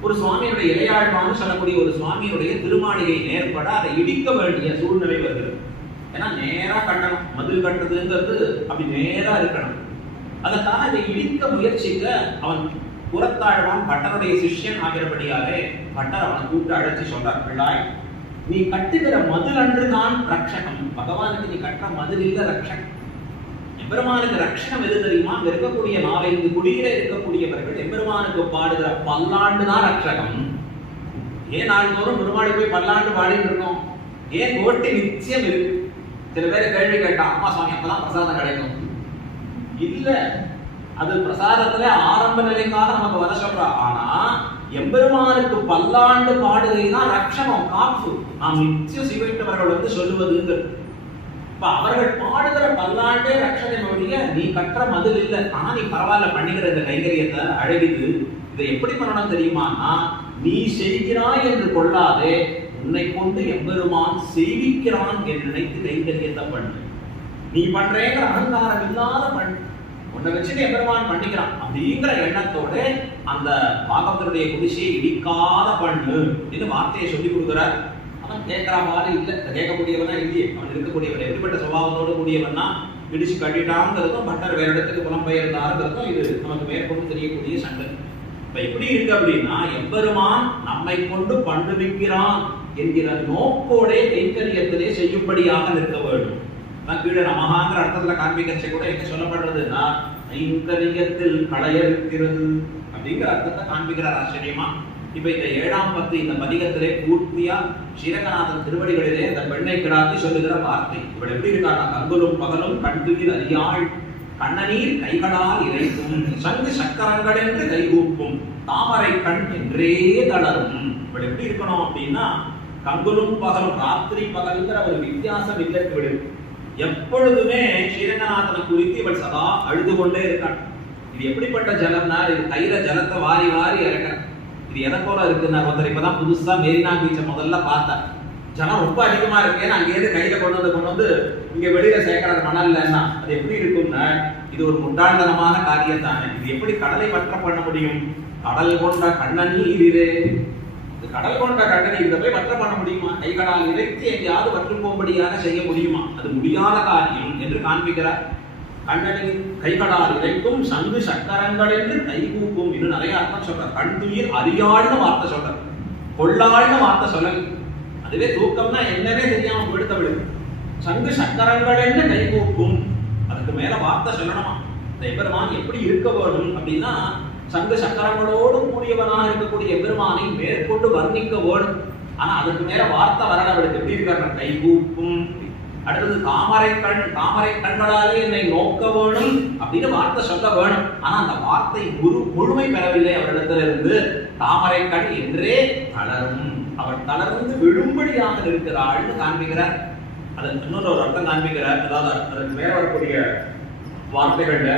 ஒரு சுவாமியுடைய இளையாழ்வான்னு சொல்லக்கூடிய ஒரு சுவாமியுடைய திருமாளிகை நேர்பட அதை இடிக்க வேண்டிய சூழ்நிலை வருகிறது. ஏன்னா நேரா கட்டணும், மதில் கட்டுறதுங்கிறது அப்படி நேரா இருக்கணும். அதற்காக இதை இடிக்க முயற்சிக்க அவன் புறத்தாழ்வான் பட்டனுடைய சிஷ்யன் ஆகிறபடியாலே பட்டர் அவனை கூப்பிட்டு அழைச்சி சொல்றார், பிள்ளாய் நீ கட்டுகிற மதில் அன்றுதான் ரட்சகம். பகவானுக்கு நீ கட்டுற மதில் இல்ல ரட்சகம். எம்பெருமானுக்கு ரட்சணம் எது தெரியுமா? அங்க இருக்கக்கூடிய 4-5 குடியில இருக்கக்கூடியவர்கள் எம்பெருமானுக்கு பாடுகிற பல்லாண்டு தான் ரட்சகம். ஏன் நாள்தோறும் பெருமாளுக்கு போய் பல்லாண்டு பாடிட்டு இருக்கோம்? ஏன் கோட்டி நிச்சயம் இருக்கு. சில பேர் கேள்வி கேட்டா, அம்மா சுவாமி அப்பதான் பிரசாதம் கிடைக்கும். இல்ல, அது பிரசாதத்துல ஆரம்ப நிலைக்காக நமக்கு வர சொல்றா. ஆனா எம்பெருமானுக்கு பல்லாண்டு பாடுகைதான் ரட்சணம், காப்பு. நாம் நிச்சயம் சிவைத்தவர்கள் சொல்லுவது. இப்ப அவர்கள் பாடுகிற பல்லாண்டே ரட்சணையுடைய நீ கற்ற மதில் இல்ல. ஆனா நீ பரவாயில்ல பண்ணிக்கிற இந்த கைங்கரியத்தை அழகிது. இதை எப்படி பண்ணணும் தெரியுமானா, நீ செய்கிறாய் என்று கொள்ளாதே, உன்னை கொண்டு எம்பெருமான் செய்விக்கிறான் என்று நினைத்து கைங்கரியத்தை பண்ணு. நீ பண்றேங்கிற அகங்காரம் இல்லாத பண்ணு. உன்னை வச்சு எம்பெருமான் பண்ணிக்கிறான் அப்படிங்கிற எண்ணத்தோட அந்த பாகவதனுடைய குடிசையை இடிக்காத பண்ணு அப்படின்னு வார்த்தையை சொல்லி கொடுக்குறார். அவன் கேட்கிற மாதிரி இல்ல, கேட்கக்கூடியவனா இல்லையே. அவன் இருக்கக்கூடியவன் எப்படிப்பட்ட சுபாவத்தோடு கூடியவன்னா இடிச்சு கட்டிட்டாங்கிறதும் பட்டர் வேற இடத்துக்கு புலம்பெயர்ந்தாருங்கிறதும் இது நமக்கு மேற்கொண்டு தெரியக்கூடிய சண்டை. இப்ப எப்படி இருக்கு அப்படின்னா, எம்பெருமான் நம்மை கொண்டு பண்ணுவிக்கிறான் என்கிற நோக்கோடே கைங்கரியத்திலே செய்யும்படியாக நிற்க வேண்டும். கீழே நமகாங்கிற அர்த்தத்துல காண்பிக்கிறச்ச கூட என்ன சொல்லப்படுறதுன்னா, கைங்கரியத்தில் களையிருக்கிறது அப்படிங்கிற அர்த்தத்தை காண்பிக்கிறார் ஆச்சரியமா. இப்ப இந்த 7ஆம் பத்து இந்த பதிகத்திலே பூர்த்தியா ஸ்ரீரங்கநாதன் திருவடிகளிலே அந்த பெண்ணை கிடாத்தி சொல்லுகிற வார்த்தை. இவள் எப்படி இருக்காங்க? கங்குலும் பகலும் கண்டுகில் அறியாள், கண்ணநீர் கைகளால் இறைக்கும், சங்கு சக்கரங்கள் என்று கைகூப்பும், தாமரை கண் என்றே தளரும். இவள் எப்படி இருக்கணும் அப்படின்னா, கங்குலும் பகலும், ராத்திரி பகல்ங்கிற ஒரு வித்தியாசம் இல்லை. விடு எப்பொழுதுமே ஸ்ரீரங்கநாதனை குறித்து இவள் சதா அழுது கொண்டே இருக்காள். இது எப்படிப்பட்ட ஜலம்னா, இது கையில ஜலத்தை வாரி வாரி இறக்க. இது எதை போல இருக்குன்னா, ஒருத்தர் இப்பதான் புதுசா மெரினா பீச்சை முதல்ல பார்த்தேன். ஜலம் ரொம்ப அதிகமா இருக்கேன்னு அங்கேயிருந்து கையில கொண்டு வந்து இங்க வெளியில சேர்க்கிற மணல்லன்னா அது எப்படி இருக்கும்னா, இது ஒரு முட்டாள்தனமான காரியம் தானே. இது எப்படி கடலை பற்ற பண்ண முடியும்? கடல் கொண்ட கண்ணநீரே, கடல் கொண்ட கண்ணநீர் இதை போய் பற்ற பண்ண முடியுமா? கைகளால் இறைத்து எங்கேயாவது பற்று போகும்படியாக செய்ய முடியுமா? அது முடியாத காரியம் என்று காண்பிக்கிறார். கண்ணனின் கைகளால் இறைக்கும், சங்கு சக்கரங்கள் என்று கைகூப்பும். இன்னும் நிறைய அர்த்தம் சொல்ற. கண் துயிர் அறியாழ்னு வார்த்தை சொல்ற, கொள்ளாழ்னு வார்த்தை சொல்லல். அதுவே தூக்கம்னா என்னன்னே தெரியாம விடுத்தவிடு. சங்கு சக்கரங்கள் என்று கைகூப்பும், அதுக்கு மேல வார்த்தை சொல்லணுமா? இந்த எம்பெருமான் எப்படி இருக்க வேணும் அப்படின்னா, சங்கு சக்கரங்களோடு கூடியவனாக இருக்கக்கூடிய எம்பெருமானை மேற்கொண்டு வர்ணிக்க வேணும். ஆனா அதுக்கு மேல வார்த்தை வரல. அவளுக்கு எப்படி இருக்காரு? கைகூப்பும். அடுத்தது தாமரை கண், தாமரை கண்களாலே என்னை நோக்க வேணும் அப்படின்னு வார்த்தை சொல்ல வேணும். ஆனா அந்த வார்த்தை முழுமை பெறவில்லை அவரிடத்துல இருந்து. தாமரை கண் என்றே தளரும், அவள் தளர்ந்து விழும்படியாக இருக்கிறாள்னு காண்பிக்கிறார். அதற்கு இன்னொரு ஒரு அர்த்தம் காண்பிக்கிறார். அதாவது அதற்கு மேல வரக்கூடிய வார்த்தைகள்ல,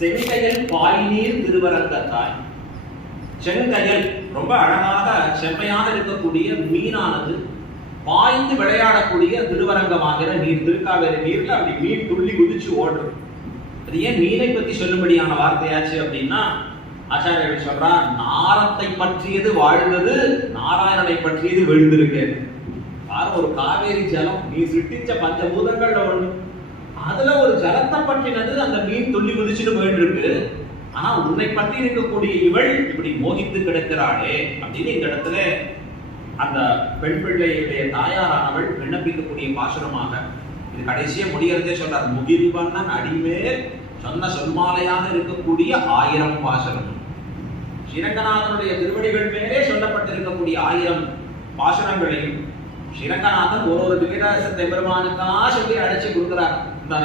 செங்கையல் பாய்நீர் திருவரங்கத்தாய். செங்கையல் ரொம்ப அழகாக செம்மையாக இருக்கக்கூடிய மீனானது பாய்ந்து விளையாடக்கூடிய திருவரங்கமாகிற நீர், திருக்காவேரி நீர்ல அப்படி மீன் துள்ளி குதிச்சு ஓடுறது. அது ஏன் மீனை பத்தி சொல்லும்படியான வார்த்தையாச்சு அப்படின்னா, ஆச்சாரியர்கள் சொல்றா, நாரத்தை பற்றியது வாழ்ந்தது, நாராயணனை பற்றியது விழுந்திருக்கு. ஒரு காவேரி ஜலம் நீ சிருஷ்டிச்ச பஞ்சபூதங்கள்ல ஒண்ணு, அதுல ஒரு ஜலத்தை பற்றினது அந்த மீன் துள்ளி குதிச்சுட்டு போயிட்டு இருக்கு. ஆனா உன்னை பற்றி இருக்கக்கூடிய இவள் இப்படி மோகித்து கிடக்கிறாளே அப்படின்னு இந்த இடத்துல அந்த பெண் பிள்ளையுடைய தாயாரானவள் விண்ணப்பிக்கக்கூடிய பாசுரமாக இது கடைசியா முடியறதே சொல்றார். முகில்வண்ணன் அடிமேல் சொன்ன சொல்மாலையாக இருக்கக்கூடிய 1000 பாசுரம். ஸ்ரீரங்கநாதனுடைய திருவடிகள் மேலே சொல்லப்பட்டிருக்கக்கூடிய 1000 பாசுரங்களையும் ஸ்ரீரங்கநாதன் ஒரு திவ்யரசத்தை பெருமானுக்காக சொல்லி அழைச்சி கொடுக்கிறார்.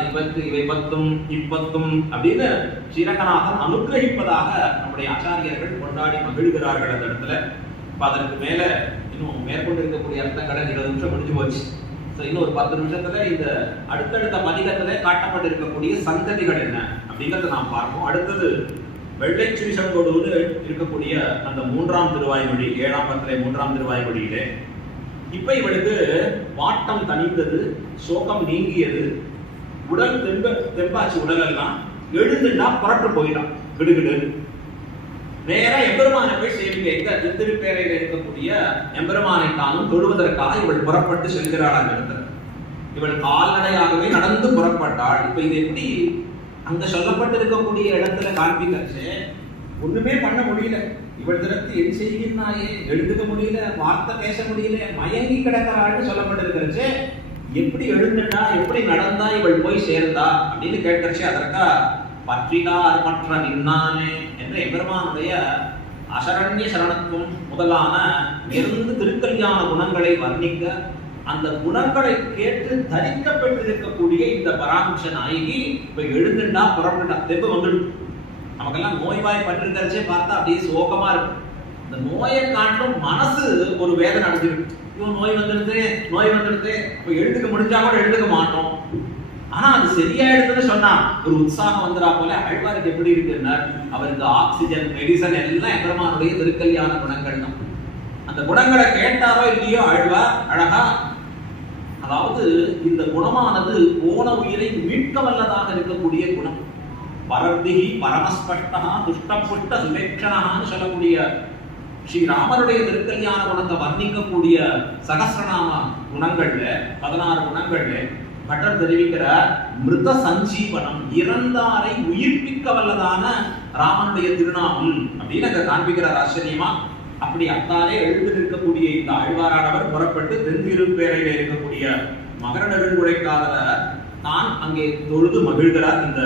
இவருக்கு இவை 10ம் 20ம் அப்படின்னு ஸ்ரீரங்கநாதன் அனுகிரகிப்பதாக நம்முடைய ஆச்சாரியர்கள் கொண்டாடி மகிழ்கிறார்கள் அந்த இடத்துல. அதற்கு மேல இன்னும் மேற்கொண்டு இருக்கக்கூடிய அர்த்தங்களை 20 நிமிஷம் முடிஞ்சு போச்சு. இன்னும் ஒரு 10 நிமிஷத்துல இந்த அடுத்தடுத்த பதிகத்துல காட்டப்பட்டிருக்கக்கூடிய சந்ததிகள் என்ன அப்படிங்கறத நாம் பார்ப்போம். அடுத்தது வெள்ளை சுரிசங்கோடு இருக்கக்கூடிய அந்த 3ஆம் திருவாய்மொழி, 7ஆம் பத்திலே 3ஆம் திருவாய்மொழியிலே இப்ப இவளுக்கு வாட்டம் தணிந்தது, சோகம் நீங்கியது, உடல் தெம்பாச்சு, உடல் எல்லாம் எழுந்துட்டா புரட்டு போயிட்டான் கிடுகிடு. நேர எம்பெருமானை போய் சேவிக்க திருப்பேரையில் இருக்கக்கூடிய எம்பெருமானை தானும் தொழுவதற்காக இவள் புறப்பட்டு செல்கிறாள். இடத்துல இவள் கால்நடையாகவே நடந்து புறப்பட்டாள். இப்ப இது எப்படி அங்க சொல்லப்பட்டிருக்கக்கூடிய இடத்துல காண்பிக்கிறச்சு ஒண்ணுமே பண்ண முடியல. இவள் திறத்து என் செய்கின்றாயே, எழுதுக்க முடியல, வார்த்தை பேச முடியல, மயங்கி கிடக்கிறாள்னு சொல்லப்பட்டிருக்கிறச்சு. எப்படி எழுந்துட்டா, எப்படி நடந்தா இவள் போய் சேர்ந்தா அப்படின்னு கேட்கிறச்சு. அதற்கா பற்றினார் மற்ற நின்னானே என்ற எம்பெருமானுடைய அசரண்ய சரணத்துவம் முதலான இருந்து திருக்கல்யாண குணங்களை வர்ணிக்க, அந்த குணங்களை கேட்டு தரிக்கப்பட்டிருக்கக்கூடிய இந்த பராமர்ச நாயகி இப்ப எழுந்துட்டா, புறப்பட்டா, தெம்பு வந்துடும். நமக்கெல்லாம் நோய்வாய் பட்டிருக்கிறச்சே பார்த்தா அப்படியே சோகமா இருக்கும். இந்த நோயை காட்டும் மனசு ஒரு வேதனை அடைஞ்சிருக்கு. இவன் நோய் வந்துடுது, நோய் வந்துடுது, இப்ப எழுதுக்க முடிஞ்சா கூட எழுதுக்க மாட்டோம். ஆனா அது சரியாயிடுதுன்னு சொன்னா ஒரு உற்சாகம் வந்துடா போல. ஆழ்வாருக்கு எப்படி இருக்குன்னா, அவருக்கு ஆக்சிஜன், மெடிசன் எல்லாம் எம்பெருமானுடைய திருக்கல்யாண குணங்கள் தான். அந்த குணங்களை கேட்டாரோ இல்லையோ ஆழ்வார் அழகா, அதாவது இந்த குணமானது போன உயிரை மீட்க வல்லதாக இருக்கக்கூடிய குணம். பரர்திகி பரமஸ்பஷ்டா துஷ்டபுஷ்ட சுபேட்சணான்னு சொல்லக்கூடிய ஸ்ரீராமருடைய திருக்கல்யாண குணத்தை வர்ணிக்கக்கூடிய சகஸ்ரநாம குணங்கள்ல 16 குணங்கள்ல பட்டர் தெரிவிக்கிற மிருத சஞ்சீவனம், இறந்தாரை உயிர்ப்பிக்க வல்லதான ராமனுடைய திருநாமம் அப்படின்னு அங்க காண்பிக்கிறார் ஆச்சரியமா. அப்படி அத்தாலே எழுந்து நிற்கக்கூடிய இந்த ஆழ்வாரானவர் புறப்பட்டு தென்திருப்பேரையில இருக்கக்கூடிய மகர நெடுங்குழைக்காதல தான் அங்கே தொழுது மகிழ்கிறார். இந்த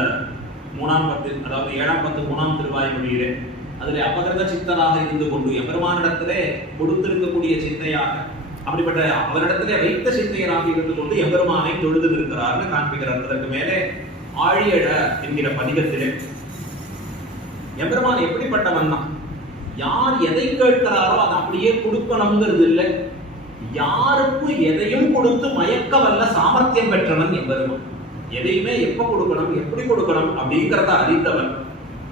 3ஆம் பத்து, அதாவது 7ஆம் பத்து 3ஆம் திருவாய்மொழியிலே அதிலே அபகிருத சித்தராக இருந்து கொண்டு எம்பெருமானிடத்திலே கொடுத்திருக்கக்கூடிய சிந்தையாக, அப்படிப்பட்ட அவரிடத்திலே வைத்த சிந்தையராக இருந்து கொண்டு எம்பெருமானை தொழுது இருக்கிறார்னு காண்பிக்கிறார். அதற்கு மேலே ஆழியட என்கிற பதிகத்திலே எம்பெருமான் எப்படிப்பட்டவன் தான், யார் எதை கேட்கிறாரோ அதை அப்படியே கொடுக்கணுங்கிறது இல்லை. யாருக்கும் எதையும் கொடுத்து மயக்க வல்ல சாமர்த்தியம் பெற்றவன் எம்பெருமான். எதையுமே எப்ப கொடுக்கணும், எப்படி கொடுக்கணும் அப்படிங்கிறத அறிந்தவன்.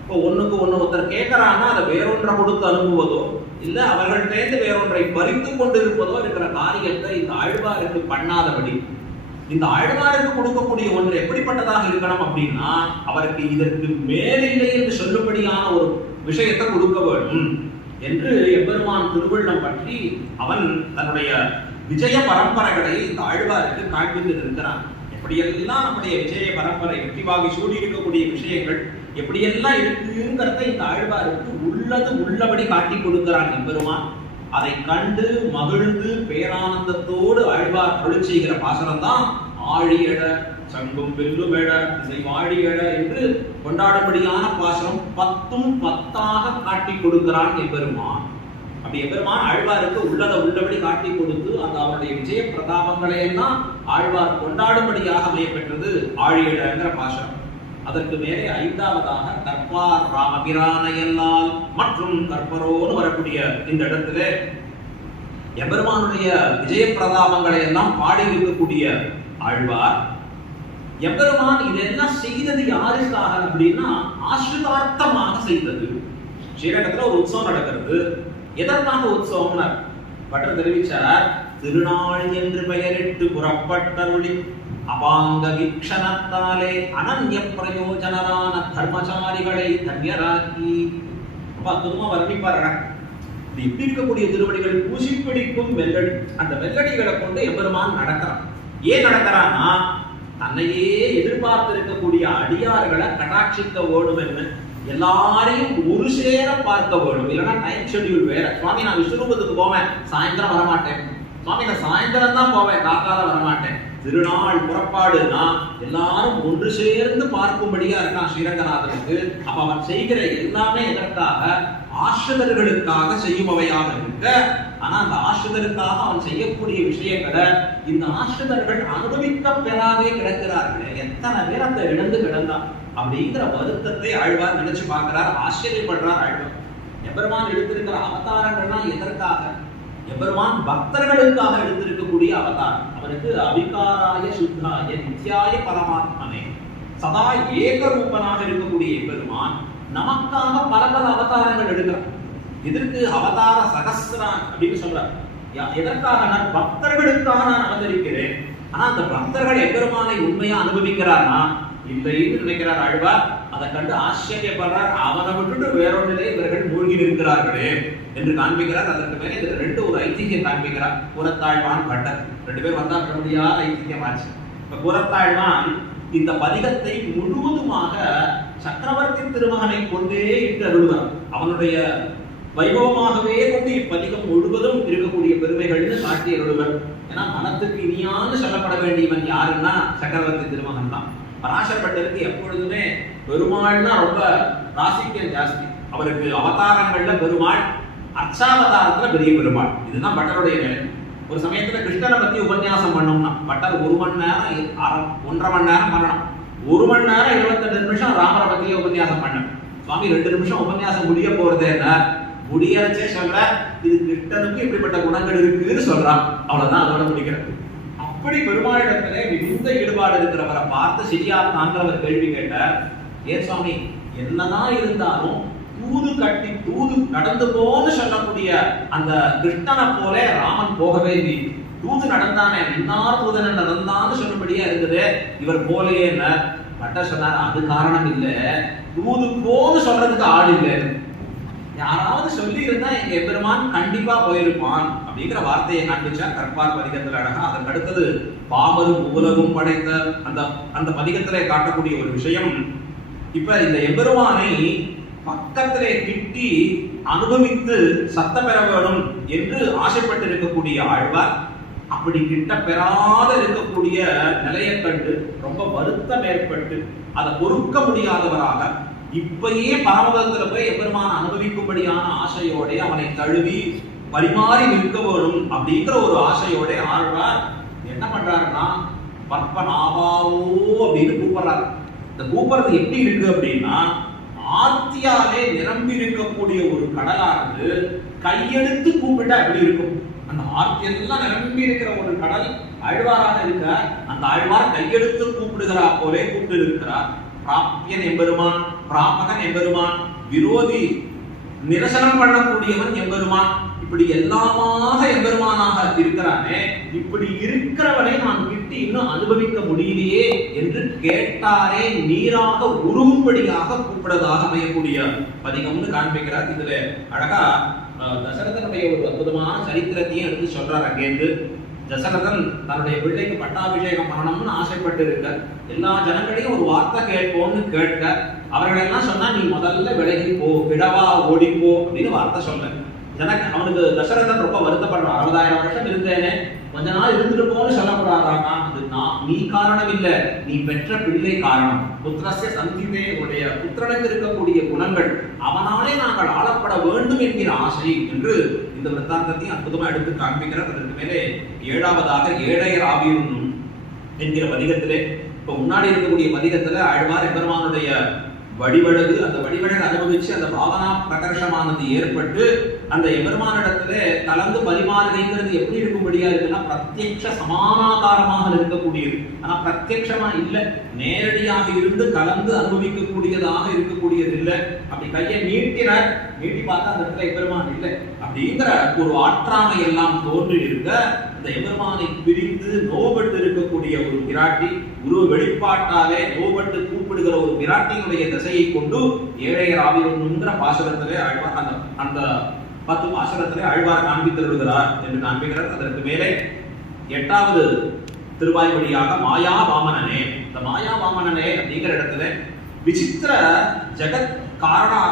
இப்போ ஒண்ணுக்கு ஒண்ணு ஒருத்தர் கேட்கிறான்னா அதை வேறொன்றை கொடுத்து அனுப்புவதோ இல்ல அவர்கள்டேந்து வேறொன்றை பறித்து கொண்டு இருப்பதோ இருக்கிற காரியத்தை இந்த ஆழ்வாருக்கு பண்ணாதபடி, இந்த ஆழ்வாருக்கு கொடுக்கக்கூடிய ஒன்று எப்படிப்பட்டதாக இருக்கணும் அப்படின்னா, அவருக்கு இதற்கு மேலில்லை என்று சொல்லும்படியான ஒரு விஷயத்தை கொடுக்க வேண்டும் என்று எம்பெருமான் திருவள்ளம் பற்றி அவன் தன்னுடைய விஜய பரம்பரைகளை இந்த ஆழ்வாருக்கு காண்பித்து இருக்கிறான். எப்படியெல்லாம் நம்முடைய விஜய பரம்பரை வெற்றிவாகி சூடி இருக்கக்கூடிய விஷயங்கள் எப்படியெல்லாம் இருக்குங்கிறத இந்த ஆழ்வாருக்கு உள்ளது உள்ளபடி காட்டி கொடுக்கிறான் எம்பெருமான். அதை கண்டு மகிழ்ந்து பேரானந்தத்தோடு ஆழ்வார் தொழில் செய்கிற பாசனம் தான் ஆழியட சங்கும் வெல்லுமெட இசை வாழியட என்று கொண்டாடும்படியான பாசனம் 10ம் 10ஆக காட்டி கொடுக்கிறான் எம்பெருமான். அப்படி எம்பெருமான் ஆழ்வாருக்கு உள்ளதை உள்ளபடி காட்டி கொடுத்து அந்த அவருடைய விஜய பிரதாபங்களை எல்லாம் ஆழ்வார் கொண்டாடும்படியாக அமையப்பெற்றது ஆழியடங்கிற பாசனம். அதற்கு மேலே 5ஆவதாக கற்பார் ராமபிரானையல்லால் மற்றும் கற்பரோன்னு வரக்கூடிய இந்த இடத்துல எம்பெருமானுடைய விஜய பிரதாபங்களை எல்லாம் பாடி இருக்கக்கூடிய ஆழ்வார், எம்பெருமான் இதெல்லாம் செய்தது யாருக்காக அப்படின்னா ஆசிரிதார்த்தமாக செய்தது. ஸ்ரீரங்கத்துல ஒரு உற்சவம் நடக்கிறது. எதற்காக உற்சவம்னா பட்டர் தெரிவிச்சார், திருநாள் என்று பெயரிட்டு புறப்பட்டருளி அபாங்க வீக்ஷணத்தாலே அனன்ய பிரயோஜனரான தர்மசாரிகளை தன்யராக்கி. ரொம்ப அற்புதமா வர்ணிப்பார். இப்படி இருக்கக்கூடிய திருவடிகள் பூசி பிடிக்கும் வெள்ளடி, அந்த வெள்ளடிகளை கொண்டு எம்பெருமான் நடக்கிறான். ஏன் நடக்கிறான்னா, தன்னையே எதிர்பார்த்து இருக்கக்கூடிய அடியார்களை கடாட்சிக்க வேணும் என்று, எல்லாரையும் ஒரு சேர பார்க்க வேணும். இல்லைன்னா டைம் ஷெட்யூல் வேற. சுவாமி நான் விஸ்வரூபத்துக்கு போவேன், சாயந்தரம் வரமாட்டேன். சுவாமி நான் சாயந்தரம் தான் போவேன், காக்கால வரமாட்டேன். திருநாள் புறப்பாடுனா எல்லாரும் ஒன்று சேர்ந்து பார்க்கும்படியா இருக்கான் ஸ்ரீரங்கநாதனுக்கு. அப்ப அவன் செய்கிற எல்லாமே எதற்காக? ஆசிரியர்களுக்காக செய்யுமவையாக இருக்க. ஆனா அந்த ஆசிரியருக்காக அவன் செய்யக்கூடிய விஷயங்களை இந்த ஆசிரியர்கள் அனுபவிக்க பெறாதே கிடக்கிறார்களே, எத்தனை பேர் அந்த இழந்து கிடந்தான் அப்படிங்கிற வருத்தத்தை ஆழ்வார் நினைச்சு பார்க்கிறார், ஆச்சரியப்படுறார் ஆழ்வார். எம்பெருமான் எடுத்திருக்கிற அவதாரங்கள்லாம் எதற்காக? எம்பெருமான் பக்தர்களுக்காக எடுத்திருக்கக்கூடிய அவதாரம். அவனுக்கு அவிகாராய சுத்தாய நித்யாய பரமாத்மனே சதா ஏகரூபனாக இருக்கக்கூடிய எம்பெருமான் நமக்காக பல பல அவதாரங்கள் எடுக்கிறான். இதற்கு அவதார சகஸ்ரான் அப்படின்னு சொல்றார். எதற்காக? நான் பக்தர்களுக்காக நான் அவதரிக்கிறேன். ஆனா அந்த பக்தர்கள் எம்பெருமானை உண்மையா அனுபவிக்கிறார்னா இல்லைன்னு நினைக்கிறார் ஆழ்வார். அதை கண்டு ஆச்சரியப்படுறார். அவனை விட்டுட்டு வேறொன்றிலே இவர்கள் மூழ்கி இருக்கிறார்களே என்று காண்பிக்கிறார். அதற்கு மேலே இதுல ரெண்டு ஒரு ஐதிஹ்யம் காண்பிக்கிறார். புறத்தாழ்வான் பட்டர் ரெண்டு பேர் வந்தா பெற முடியாத ஐதிஹ்யமாச்சு. இப்ப புறத்தாழ்வான் இந்த பதிகத்தை முழுவதுமாக சக்கரவர்த்தி திருமகனை கொண்டே இட்டு அருள்வார். அவனுடைய வைபவமாகவே கொண்டு இப்பதிகம் முழுவதும் இருக்கக்கூடிய பெருமைகள்னு காட்டி அருள்வர். ஏன்னா மனத்துக்கு இனியான்னு சொல்லப்பட வேண்டியவன் யாருன்னா சக்கரவர்த்தி திருமகன் தான். பராசர பட்டருக்கு எப்பொழுதுமே பெருமாள்னா ரொம்ப ராசிக்கம் ஜாஸ்தி. அவருக்கு அவதாரங்கள்ல பெருமாள், அர்ச்சாவதாரத்துல பெரிய பெருமாள். இதுதான் பட்டருடைய நிலை. ஒரு சமயத்துல கிருஷ்ணனை பத்தி உபன்யாசம் பண்ணோம்னா பட்டர் 1 மணி நேரம் 1.5 மணி நேரம் பண்ணணும். 1 மணி நேரம் 22 நிமிஷம் ராமரை பத்தியே உபன்யாசம் பண்ண சுவாமி 2 நிமிஷம் உபன்யாசம் முடிய போறதே முடியறச்சே சொல்ற இது கிருஷ்ணனுக்கு இப்படிப்பட்ட குணங்கள் இருக்குன்னு சொல்றான். அவ்வளவுதான், அதோட முடிக்கிறது. அப்படி பெருமாளிடத்திலே மிகுந்த ஈடுபாடு இருக்கிறவரை பார்த்து சிறியாத்தான்றவர் கேள்வி கேட்டார். ஏன் சுவாமி, என்னதான் இருந்தாலும் தூது நடந்து போன்னு சொல்லக்கூடிய அந்த கிருஷ்ணனை போல ராமன் போகவே இல்லை. தூது நடந்தானே, இன்னார் தூதன் நடந்தான்னு சொல்லும்படியா இருக்குது. இவர் போலையே பட்ட சொன்னார், அது காரணம் இல்ல, தூது போன்னு சொல்றதுக்கு ஆள் இல்லை. யாராவது சொல்லி இருந்தா எங்க எம்பெருமான் கண்டிப்பா போயிருப்பான் அப்படிங்கிற வார்த்தையை காண்பிச்சா கற்பார் பதிகத்துல அழகா. அதற்கு அடுத்தது பாமரும் உலகும் படைத்த அந்த பதிகத்திலே காட்டக்கூடிய ஒரு விஷயம். இப்ப இந்த எம்பெருமானை பக்கத்திலே கிட்டி அனுபவித்து சத்த பெற வேணும் என்று ஆசைப்பட்டு இருக்கக்கூடிய ஆழ்வார் அப்படி கிட்ட பெறாத இருக்கக்கூடிய நிலையை கண்டு ரொம்ப வருத்தம் ஏற்பட்டு அதை பொறுக்க முடியாதவராக இப்பயே பரமபதத்துல போய் எம்பெருமான அனுபவிக்கும்படியான ஆசையோட அவனை தழுவி பரிமாறி நிற்க வேணும் அப்படிங்கிற ஒரு ஆசையோட ஆழ்வார் என்ன பண்றாருன்னா பற்பனாவாவோ அப்படின்னு கூப்பிடுறாரு. இந்த கூப்பிடுறது எப்படி இருக்கு அப்படின்னா, ஆர்த்தியாலே நிரம்பி இருக்கக்கூடிய ஒரு கடலானது கையெடுத்து கூப்பிட்டா எப்படி இருக்கும். அந்த ஆர்த்தியெல்லாம் நிரம்பி இருக்கிற ஒரு கடல் ஆழ்வாராக இருக்க அந்த ஆழ்வார் கையெடுத்து கூப்பிடுகிறா போலே கூப்பிட்டு இருக்கிறார். பிராப்தியன் எம்பெருமான், பிராபகன் எம்பெருமான், விரோதி நிரசனம் பண்ணக்கூடியவன் எம்பெருமான், இப்படி எல்லாமாக எம்பெருமானாக இருக்கிறானே, இப்படி இருக்கிறவனை நான் கிட்டி இன்னும் அனுபவிக்க முடியலையே என்று கேட்டாரே நீராக உருவும்படியாக கூப்பிடதாக அமையக்கூடிய பதிகம்னு காண்பிக்கிறார். இதுல அழகா தசரதனுடைய ஒரு அற்புதமான சரித்திரத்தையும் எடுத்து சொல்றார். அங்கேருந்து தசரதன் தன்னுடைய பிள்ளைக்கு பட்டாபிஷேகம் பண்ணணும்னு ஆசைப்பட்டு இருக்க, எல்லா ஜனங்களையும் ஒரு வார்த்தை கேட்போம்னு கேட்க, அவர்கள் எல்லாம் சொன்னா நீ முதல்ல விலகி போ, விடவா ஓடிப்போ அப்படின்னு வார்த்தை சொல்ல. அவனுக்கு தசரதன் ரொம்ப வருத்தப்படுறான். 60,000 வருஷம் இருந்தேனே, கொஞ்ச நாள் இருந்துட்டு போன்னு சொல்லக்கூடாதானா? அது நீ காரணம் இல்ல, நீ பெற்ற பிள்ளை காரணம். புத்திரஸ்ய சந்திதே, உடைய புத்திரனுக்கு இருக்கக்கூடிய குணங்கள் அவனாலே நாங்கள் ஆளப்பட வேண்டும் என்கிற ஆசை என்று இந்த விருத்தாந்தத்தையும் அற்புதமா எடுத்து காண்பிக்கிறார். அதற்கு மேலே 7வதாக ஏழையர் ஆவியும் என்கிற பதிகத்திலே, இப்ப முன்னாடி இருக்கக்கூடிய பதிகத்துல ஆழ்வார் எம்பெருமானுடைய வடிவழகு, அந்த வடிவழகு அனுபவிச்சு அந்த பாவனா பிரகர்ஷமானது ஏற்பட்டு அந்த எம்பெருமானிடத்துல கலந்து பரிமாறுகிறது எப்படி இருக்கும்படியா இருக்குன்னா பிரத்யக்ஷ சமானாகாரமாக இருக்கக்கூடியது. ஆனா பிரத்யக்ஷமா இல்ல, நேரடியாக இருந்து கலந்து அனுபவிக்கக்கூடியதாக இருக்கக்கூடியது இல்லை. அப்படி கையை நீட்டினார், நீட்டி பார்த்தா அந்த இடத்துல எம்பெருமான் இல்லை அப்படிங்கிற ஒரு ஆற்றாமை எல்லாம் தோன்றி இருக்க, அந்த எம்பெருமானை பிரிந்து நோபட்டு இருக்கக்கூடிய ஒரு பிராட்டி, உருவ வெளிப்பாட்டாலே நோபட்டு கூப்பிடுகிற ஒரு பிராட்டியினுடைய திசையை கொண்டு ஏழையர் ஆவியங்கிற பாசுரத்திலே ஆழ்வார் அந்த 10 பாசுரத்திலே ஆழ்வார் காண்பித்திருக்கிறார் என்று காண்பிக்கிறார். அதற்கு மேலே 8வது திருவாய்மொழியாக மாயா வாமனனே. இந்த மாயா வாமனனே அப்படிங்கிற இடத்துல விசித்திர ஜெகத் காரணா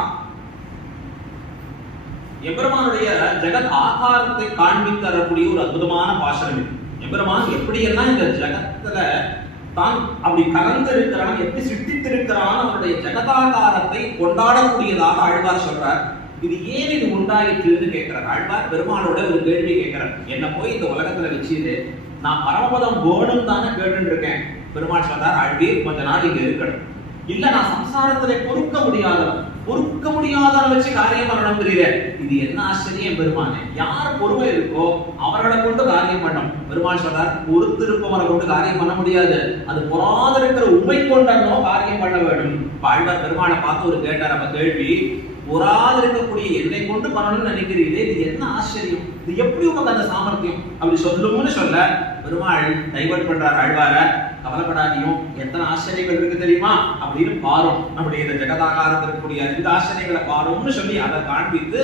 எம்பெருமானுடைய ஜெகத் ஆகாரத்தை காண்பித்தரக்கூடிய ஒரு அற்புதமான பாசுரம். எம்பெருமான் எப்படியெல்லாம் இந்த ஜெகத்துல தான் அப்படி கலந்து இருக்கிறான், எப்படி சிட்டித்திருக்கிறான், அவனுடைய ஜெகதாகாரத்தை கொண்டாடக்கூடியதாக ஆழ்வார் சொல்றார். இது ஏன் இது உண்டாயிற்றுன்னு கேட்கிறார் ஆழ்வார். பெருமானோட ஒரு கேள்வி கேட்கிறார், என்ன போய் இந்த உலகத்துல வச்சுது நான் பரமபதம் போனும் தானே கேட்டு இருக்கேன். பெருமாள் சொல்றார், ஆழ்வீர் கொஞ்ச நாள் இங்க இருக்கணும். இல்ல நான் சம்சாரத்திலே பொறுக்க முடியாதவனை வச்சு காரியம் பண்ணணும் தெரியல. இது என்ன ஆச்சரியம் பெருமானே, யார் பொறுமை இருக்கோ அவர்களை கொண்டு காரியம் பண்ணும். பெருமாள் சொல்றார், பொறுத்து இருப்பவரை கொண்டு காரியம் பண்ண முடியாது, அது பொறாத இருக்கிற உண்மை கொண்டோ காரியம் பண்ண வேண்டும். ஆழ்வார் பெருமானை பார்த்து ஒரு கேட்டார். நம்ம கேள்வி, பொறாது இருக்கக்கூடிய என்னை கொண்டு பண்ணணும்னு நினைக்கிறீங்களே, இது என்ன ஆச்சரியம், இது எப்படி உங்களுக்கு அந்த சாமர்த்தியம் அப்படி சொல்லும்னு சொல்ல பெருமாள் டைவர்ட் பண்றார் ஆழ்வார. கவலைப்படாதியும், எத்தனை ஆச்சரியங்கள் இருக்கு தெரியுமா அப்படின்னு பாரும், அப்படி இந்த ஜெகதாகாரத்தில் இருக்கக்கூடிய இந்த ஆச்சரியங்களை பாரும்னு சொல்லி அதை காண்பித்து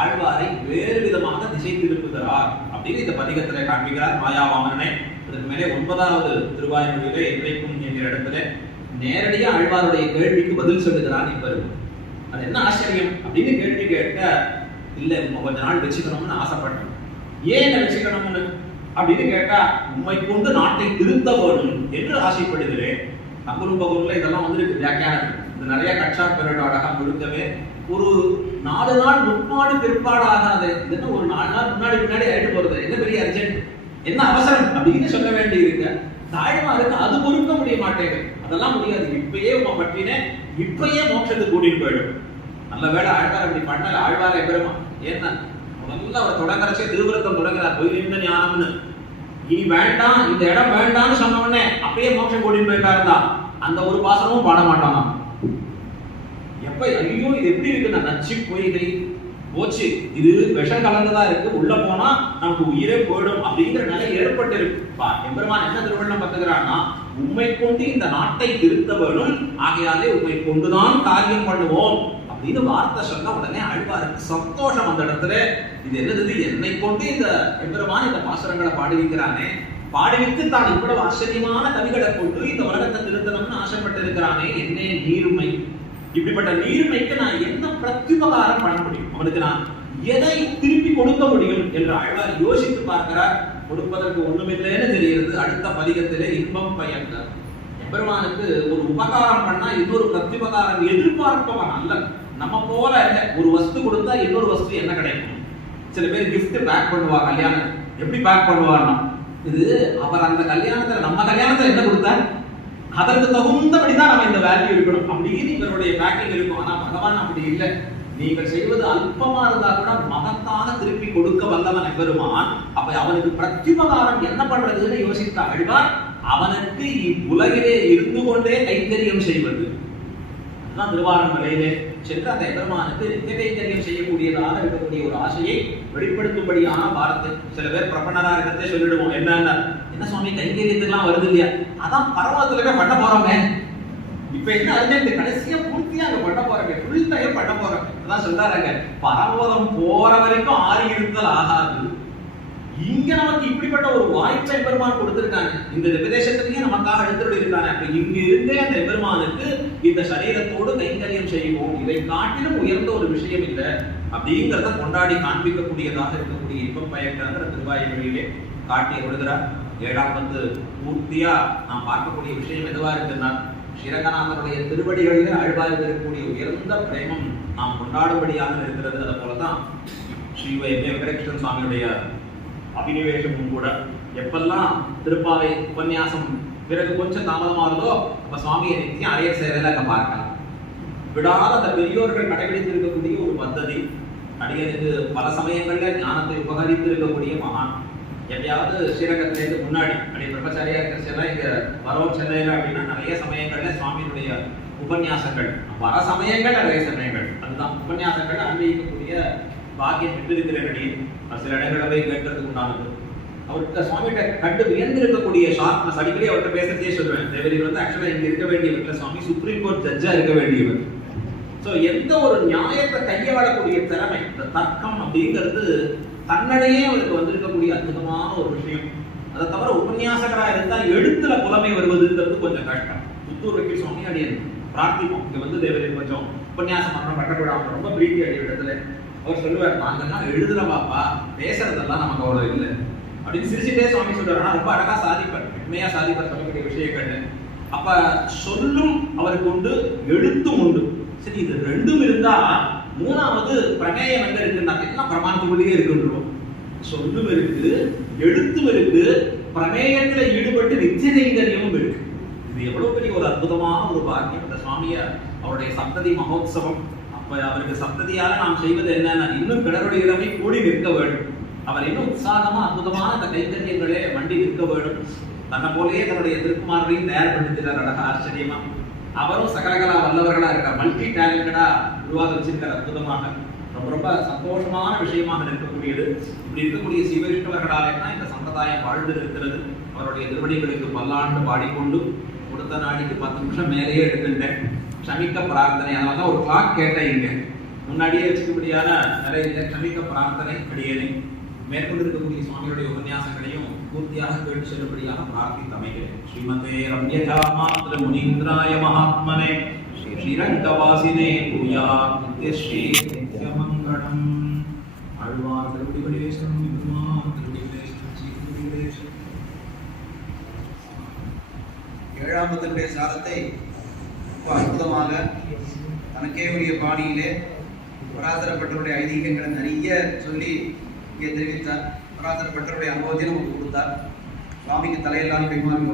ஆழ்வாரை வேறு விதமாக திசை திருப்புகிறார் அப்படின்னு இந்த பதிகத்திலே காண்பிக்கிறார் மாயாவாமனனை. அதற்கு மேலே 9வது திருவாய்மொழியிலே என்றைக்கும் என்கிற இடத்துல நேரடியாக ஆழ்வாருடைய கேள்விக்கு பதில் சொல்லுகிறான். இப்ப அது என்ன ஆச்சரியம் அப்படின்னு கேள்வி கேட்க, இல்ல கொஞ்ச நாள் வச்சுக்கணும்னு ஆசைப்பட்டேன். ஏன் வச்சுக்கணும்னு அப்படின்னு கேட்டா, உண்மை கொண்டு நாட்டை திருத்த வேண்டும் என்று ஆசைப்படுகிறேன். அங்குரும்பகுருல இதெல்லாம் வந்துருக்கு வியாக்கியானம். இது நிறைய கட்சா பெருட அழகா முழுக்கவே ஒரு 4 நாள் முன்னாடி பிற்பாடு ஆகாது. என்ன ஒரு 4 நாள் முன்னாடி ஆயிட்டு போறது, என்ன பெரிய அர்ஜென்ட், என்ன அவசரம் அப்படின்னு சொல்ல வேண்டி இருக்கு. தாழ்மாருக்கு அது பொறுக்க முடிய மாட்டேங்குது. அதெல்லாம் முடியாது, இப்பயே உங்க பற்றினே இப்பயே மோட்சத்துக்கு கூட்டிட்டு போயிடும். நல்ல வேளை ஆழ்வார் அப்படி பண்ணல. ஆழ்வாரை பெருமா ஏன்னா முதல்ல அவர் தொடங்கறச்சே திருவிருத்தம் தொடங்குறார், பொய்லிந்த ஞானம்னு. இனி வேண்டாம், இந்த இடம் வேண்டாம்னு சொன்ன உடனே அப்பயே மோட்சம் கூட்டிட்டு போயிட்டாருந்தா அந்த ஒரு பாசனமும் பாட மாட்டாங்க. எப்ப ஐயோ இது எப்படி இருக்குன்னா, நச்சு பொய்கை போச்சு, இது விஷம் கலந்ததா இருக்கு, உள்ள போனா நமக்கு உயிரே போயிடும் அப்படிங்கிற நிலை ஏற்பட்டு இருக்கு. எம்பெருமான் என்ன திருவள்ளுவம் பத்துக்கிறான்னா, உண்மை கொண்டு இந்த நாட்டை திருத்த வேணும், ஆகையாலே உண்மை கொண்டுதான் காரியம் பண்ணுவோம் அப்படின்னு வார்த்தை சொன்ன உடனே ஆழ்வாருக்கு சந்தோஷம். அந்த இடத்துல இது என்னது, என்னை கொண்டு இந்த எம்பெருமான் இந்த பாசுரங்களை பாடுவிக்கிறானே, பாடுவித்து தான் இவ்வளவு ஆச்சரியமான கவிகளை கொண்டு இந்த உலகத்தை திருத்தணும்னு ஆசைப்பட்டு இருக்கிறானே, என்னே நீர்மை, இப்படிப்பட்ட நீர்மைக்கு நான் என்ன பிரத்யுபகாரம் பண்ண முடியும், அவனுக்கு நான் எதை திருப்பி கொடுக்க முடியும் என்று ஆழ்வார் யோசித்து பார்க்கிறார். கொடுப்பதற்கு ஒண்ணுமில்லைன்னு தெரிகிறது. அடுத்த பதிகத்திலே இன்பம் பயந்தார். எம்பெருமானுக்கு ஒரு உபகாரம் பண்ணா இன்னொரு பிரத்யுபகாரம் எதிர்பார்ப்பவன் அல்ல. நம்ம போல இல்லை, ஒரு வஸ்து கொடுத்தா இன்னொரு வஸ்து என்ன கிடைக்கும். சில பேர் கிஃப்ட் பேக் பண்ணுவா, கல்யாணம் எப்படி பேக் பண்ணுவார்னா, இது அவர் அந்த கல்யாணத்துல நம்ம கல்யாணத்துல என்ன கொடுத்தார் அதற்கு தகுந்தபடிதான் நம்ம இந்த வேல்யூ இருக்கணும் அப்படின்னு இவருடைய பேக்கிங் இருக்கும். ஆனா பகவான் அப்படி இல்லை. நீங்கள் செய்வது அல்பமா இருந்தா கூட மகத்தாக திருப்பி கொடுக்க வல்லவன் எம்பெருமான். அப்ப அவனுக்கு பிரத்யுபகாரம் என்ன பண்றதுன்னு யோசித்த ஆழ்வார், அவனுக்கு இவ்வுலகிலே இருந்து கொண்டே கைங்கரியம் செய்வது. அதுதான் திருவாரூரிலே சென்று அந்த எம்பெருமானுக்கு நித்திய கைங்கரியம் செய்யக்கூடியதாக இருக்கக்கூடிய ஒரு ஆசையை வெளிப்படுத்தும்படியான வார்த்தை. சில பேர் பிரபன்னரா இருக்கிறதே சொல்லிடுவோம், என்ன சுவாமி கைங்கரியத்துக்கெல்லாம் வருது இல்லையா, அதான் பரவத்துல பண்ண போறோங்க, இப்ப என்ன அர்ஜென்ட், கடைசியா பூர்த்தியா அங்க பண்ண போறாங்க, ஃபுல் டைம் பண்ண போறாங்க. அதான் சொல்றாங்க, பரவதம் போற வரைக்கும் ஆறி இருத்தல் ஆகாது. இங்க நமக்கு இப்படிப்பட்ட ஒரு வாய்ப்பை பெருமான் கொடுத்திருக்காங்க. இந்த விதேசத்திலேயே நமக்காக எடுத்துட்டு இருக்காங்க. அப்ப இங்க இருந்தே அந்த பெருமானுக்கு இந்த சரீரத்தோடு கைங்கரியம் செய்வோம், இதை காட்டிலும் உயர்ந்த ஒரு விஷயம் இல்லை அப்படிங்கிறத கொண்டாடி காண்பிக்கக்கூடியதாக இருக்கக்கூடிய இன்பம் பயக்கிற திருவாய்மொழியிலே காட்டி விடுகிறார். 7ஆம் பூர்த்தியா நாம் பார்க்கக்கூடிய விஷயம் எதுவா இருக்குன்னா, ஸ்ரீரங்கநாதனுடைய திருவடிகளிலே ஆழ்வாருக்கு இருக்கக்கூடிய உயர்ந்த பிரேமம் நாம் கொண்டாடும்படியாக இருக்கிறது. அதை போலதான் ஸ்ரீ வெங்கடகிருஷ்ணன் சுவாமியுடைய அபினிவேசமும் கூட. எப்பெல்லாம் திருப்பாவை உபன்யாசம் பிறகு கொஞ்சம் தாமதமாகுதோ அப்ப சுவாமியை நித்தியம் அறைய சேவையில அங்க பார்க்கலாம். விடாத அந்த பெரியோர்கள் கடைபிடித்து இருக்கக்கூடிய ஒரு பద్ధதி. அடியனுக்கு பல சமயங்கள்ல ஞானத்தை உபகரித்து இருக்கக்கூடிய மகான். எப்பயாவது ஸ்ரீரங்கத்திலேருந்து முன்னாடி அப்படி பிரம்மச்சாரியா இருக்கிற இங்க வரோம் சென்னையில அப்படின்னா நிறைய சமயங்கள்ல சுவாமியினுடைய உபன்யாசங்கள், வர சமயங்கள் நிறைய சமயங்கள், அதுதான் உபன்யாசங்கள் அன்வைக்கக்கூடிய பாக்கியம் பெற்றிருக்கிறபடி சில இடங்களை போய் கேட்கறதுக்கு உண்டானது. அவர்கிட்ட சுவாமிகிட்ட கண்டு வியந்திருக்கக்கூடிய ஷார்ப்னஸ் அடிக்கடி அவர்கிட்ட பேசுறதே சொல்லுவேன். தேவரிவர் வந்து ஆக்சுவலா இங்க இருக்க வேண்டியவர்ல சுவாமி சுப்ரீம் கோர்ட் ஜட்ஜா இருக்க வேண்டியவர். சோ எந்த ஒரு நியாயத்தை கையாளக்கூடிய திறமை, இந்த தர்க்கம் அப்படிங்கிறது தன்னடையே அவருக்கு வந்திருக்கக்கூடிய அற்புதமான ஒரு விஷயம். அதை தவிர உபன்யாசகரா இருந்தா எழுத்துல புலமை வருவதுங்கிறது கொஞ்சம் கஷ்டம். புத்தூர் வக்கீல் சுவாமி அடியன் பிரார்த்திப்போம், இங்க வந்து தேவரின் கொஞ்சம் உபன்யாசம் பண்ண பட்டக்கூடாது, ரொம்ப பிரீத்தி அடிய இடத்துல அவர் சொல்லுவார், நாங்கெல்லாம் எழுதுறவாப்பா, பேசுறதெல்லாம் நமக்கு அவ்வளவு இல்லை அப்படின்னு சிரிச்சுட்டே சுவாமி சொல்றாரு. ஆனா ரொம்ப அழகா சாதிப்பார், உண்மையா சாதிப்பார் சொல்லக்கூடிய விஷயங்கள். அப்ப சொல்லும் அவருக்கு உண்டு, எழுத்தும் உண்டு. சரி, இது ரெண்டும் இருந்தா மூணாவது பிரமேயம் எங்க இருக்குன்னா எல்லாம் பிரமாணத்துக்குள்ளேயே இருக்குன்றோம். சொல்லும் இருக்கு, எழுத்தும் இருக்கு, பிரமேயத்துல ஈடுபட்டு நித்திய கைங்கரியமும் இருக்கு. இது எவ்வளவு பெரிய ஒரு அற்புதமான ஒரு பாக்கியம். இந்த சுவாமிய அவருடைய சப்ததி மகோத்சவம், அவருக்கு சப்ததியால நாம் செய்வது என்னன்னா இன்னும் பிறருடைய இடமே கூடி நிற்க வேண்டும். அவர் இன்னும் உற்சாகமா அற்புதமான அந்த கைத்தறியங்களே வண்டி நிற்க வேண்டும். தன்னை போலேயே தன்னுடைய திருக்குமாரையும் தயார் பண்ணிக்கிறார். அழகா ஆச்சரியமா அவரும் சகலகலா வல்லவர்களா இருக்கார், மல்டி டேலண்டடா அழுவாத வச்சிருக்கார் அற்புதமாக. ரொம்ப ரொம்ப சந்தோஷமான விஷயமாக இருக்கக்கூடியது. இப்படி இருக்கக்கூடிய சிவவிஷ்ணவர்களாலே தான் இந்த சம்பிரதாயம் வாழ்ந்து இருக்கிறது. அவருடைய திருவடிகளுக்கு பல்லாண்டு பாடிக்கொண்டு கொடுத்த நாளைக்கு 10 நிமிஷம் மேலேயே எடுத்துட்டேன். க்ஷமிக்க பிரார்த்தனை, அதனால தான் ஒரு கிளாக் கேட்டேன். இங்க முன்னாடியே வச்சுக்கபடியான நிறைய க்ஷமிக்க பிரார்த்தனை அடியேனை மேற்கொண்டு இருக்கக்கூடிய சுவாமியுடைய உபன்யாசங்களையும் பூர்த்தியாக கேட்டு செல்லும்படியாக பிரார்த்தித்து அமைகிறேன். ஸ்ரீமதே ரம்யஜா மாத்ர முனீந்திராய மகாத்மனே ஸ்ரீரங்கவாசினே பூயா நித்யஸ்ரீ நித்யமங்கலம். ஆழ்வார் திருவடிகளே சரணம், பெருமாள் திருவடிகளே சரணம், ஸ்ரீகுருவே சரணம். 7ஆம் பத்தினுடைய சாரத்தை அற்புதமாக தனக்கே உரிய பாணியிலே பராசரப்பட்டருடைய ஐதீகங்களை நிறைய சொல்லி இங்கே தெரிவித்தார். பராசரப்பட்டருடைய அனுபவத்தை நமக்கு கொடுத்தார். சுவாமிக்கு தலையெல்லாம் பெருமாள்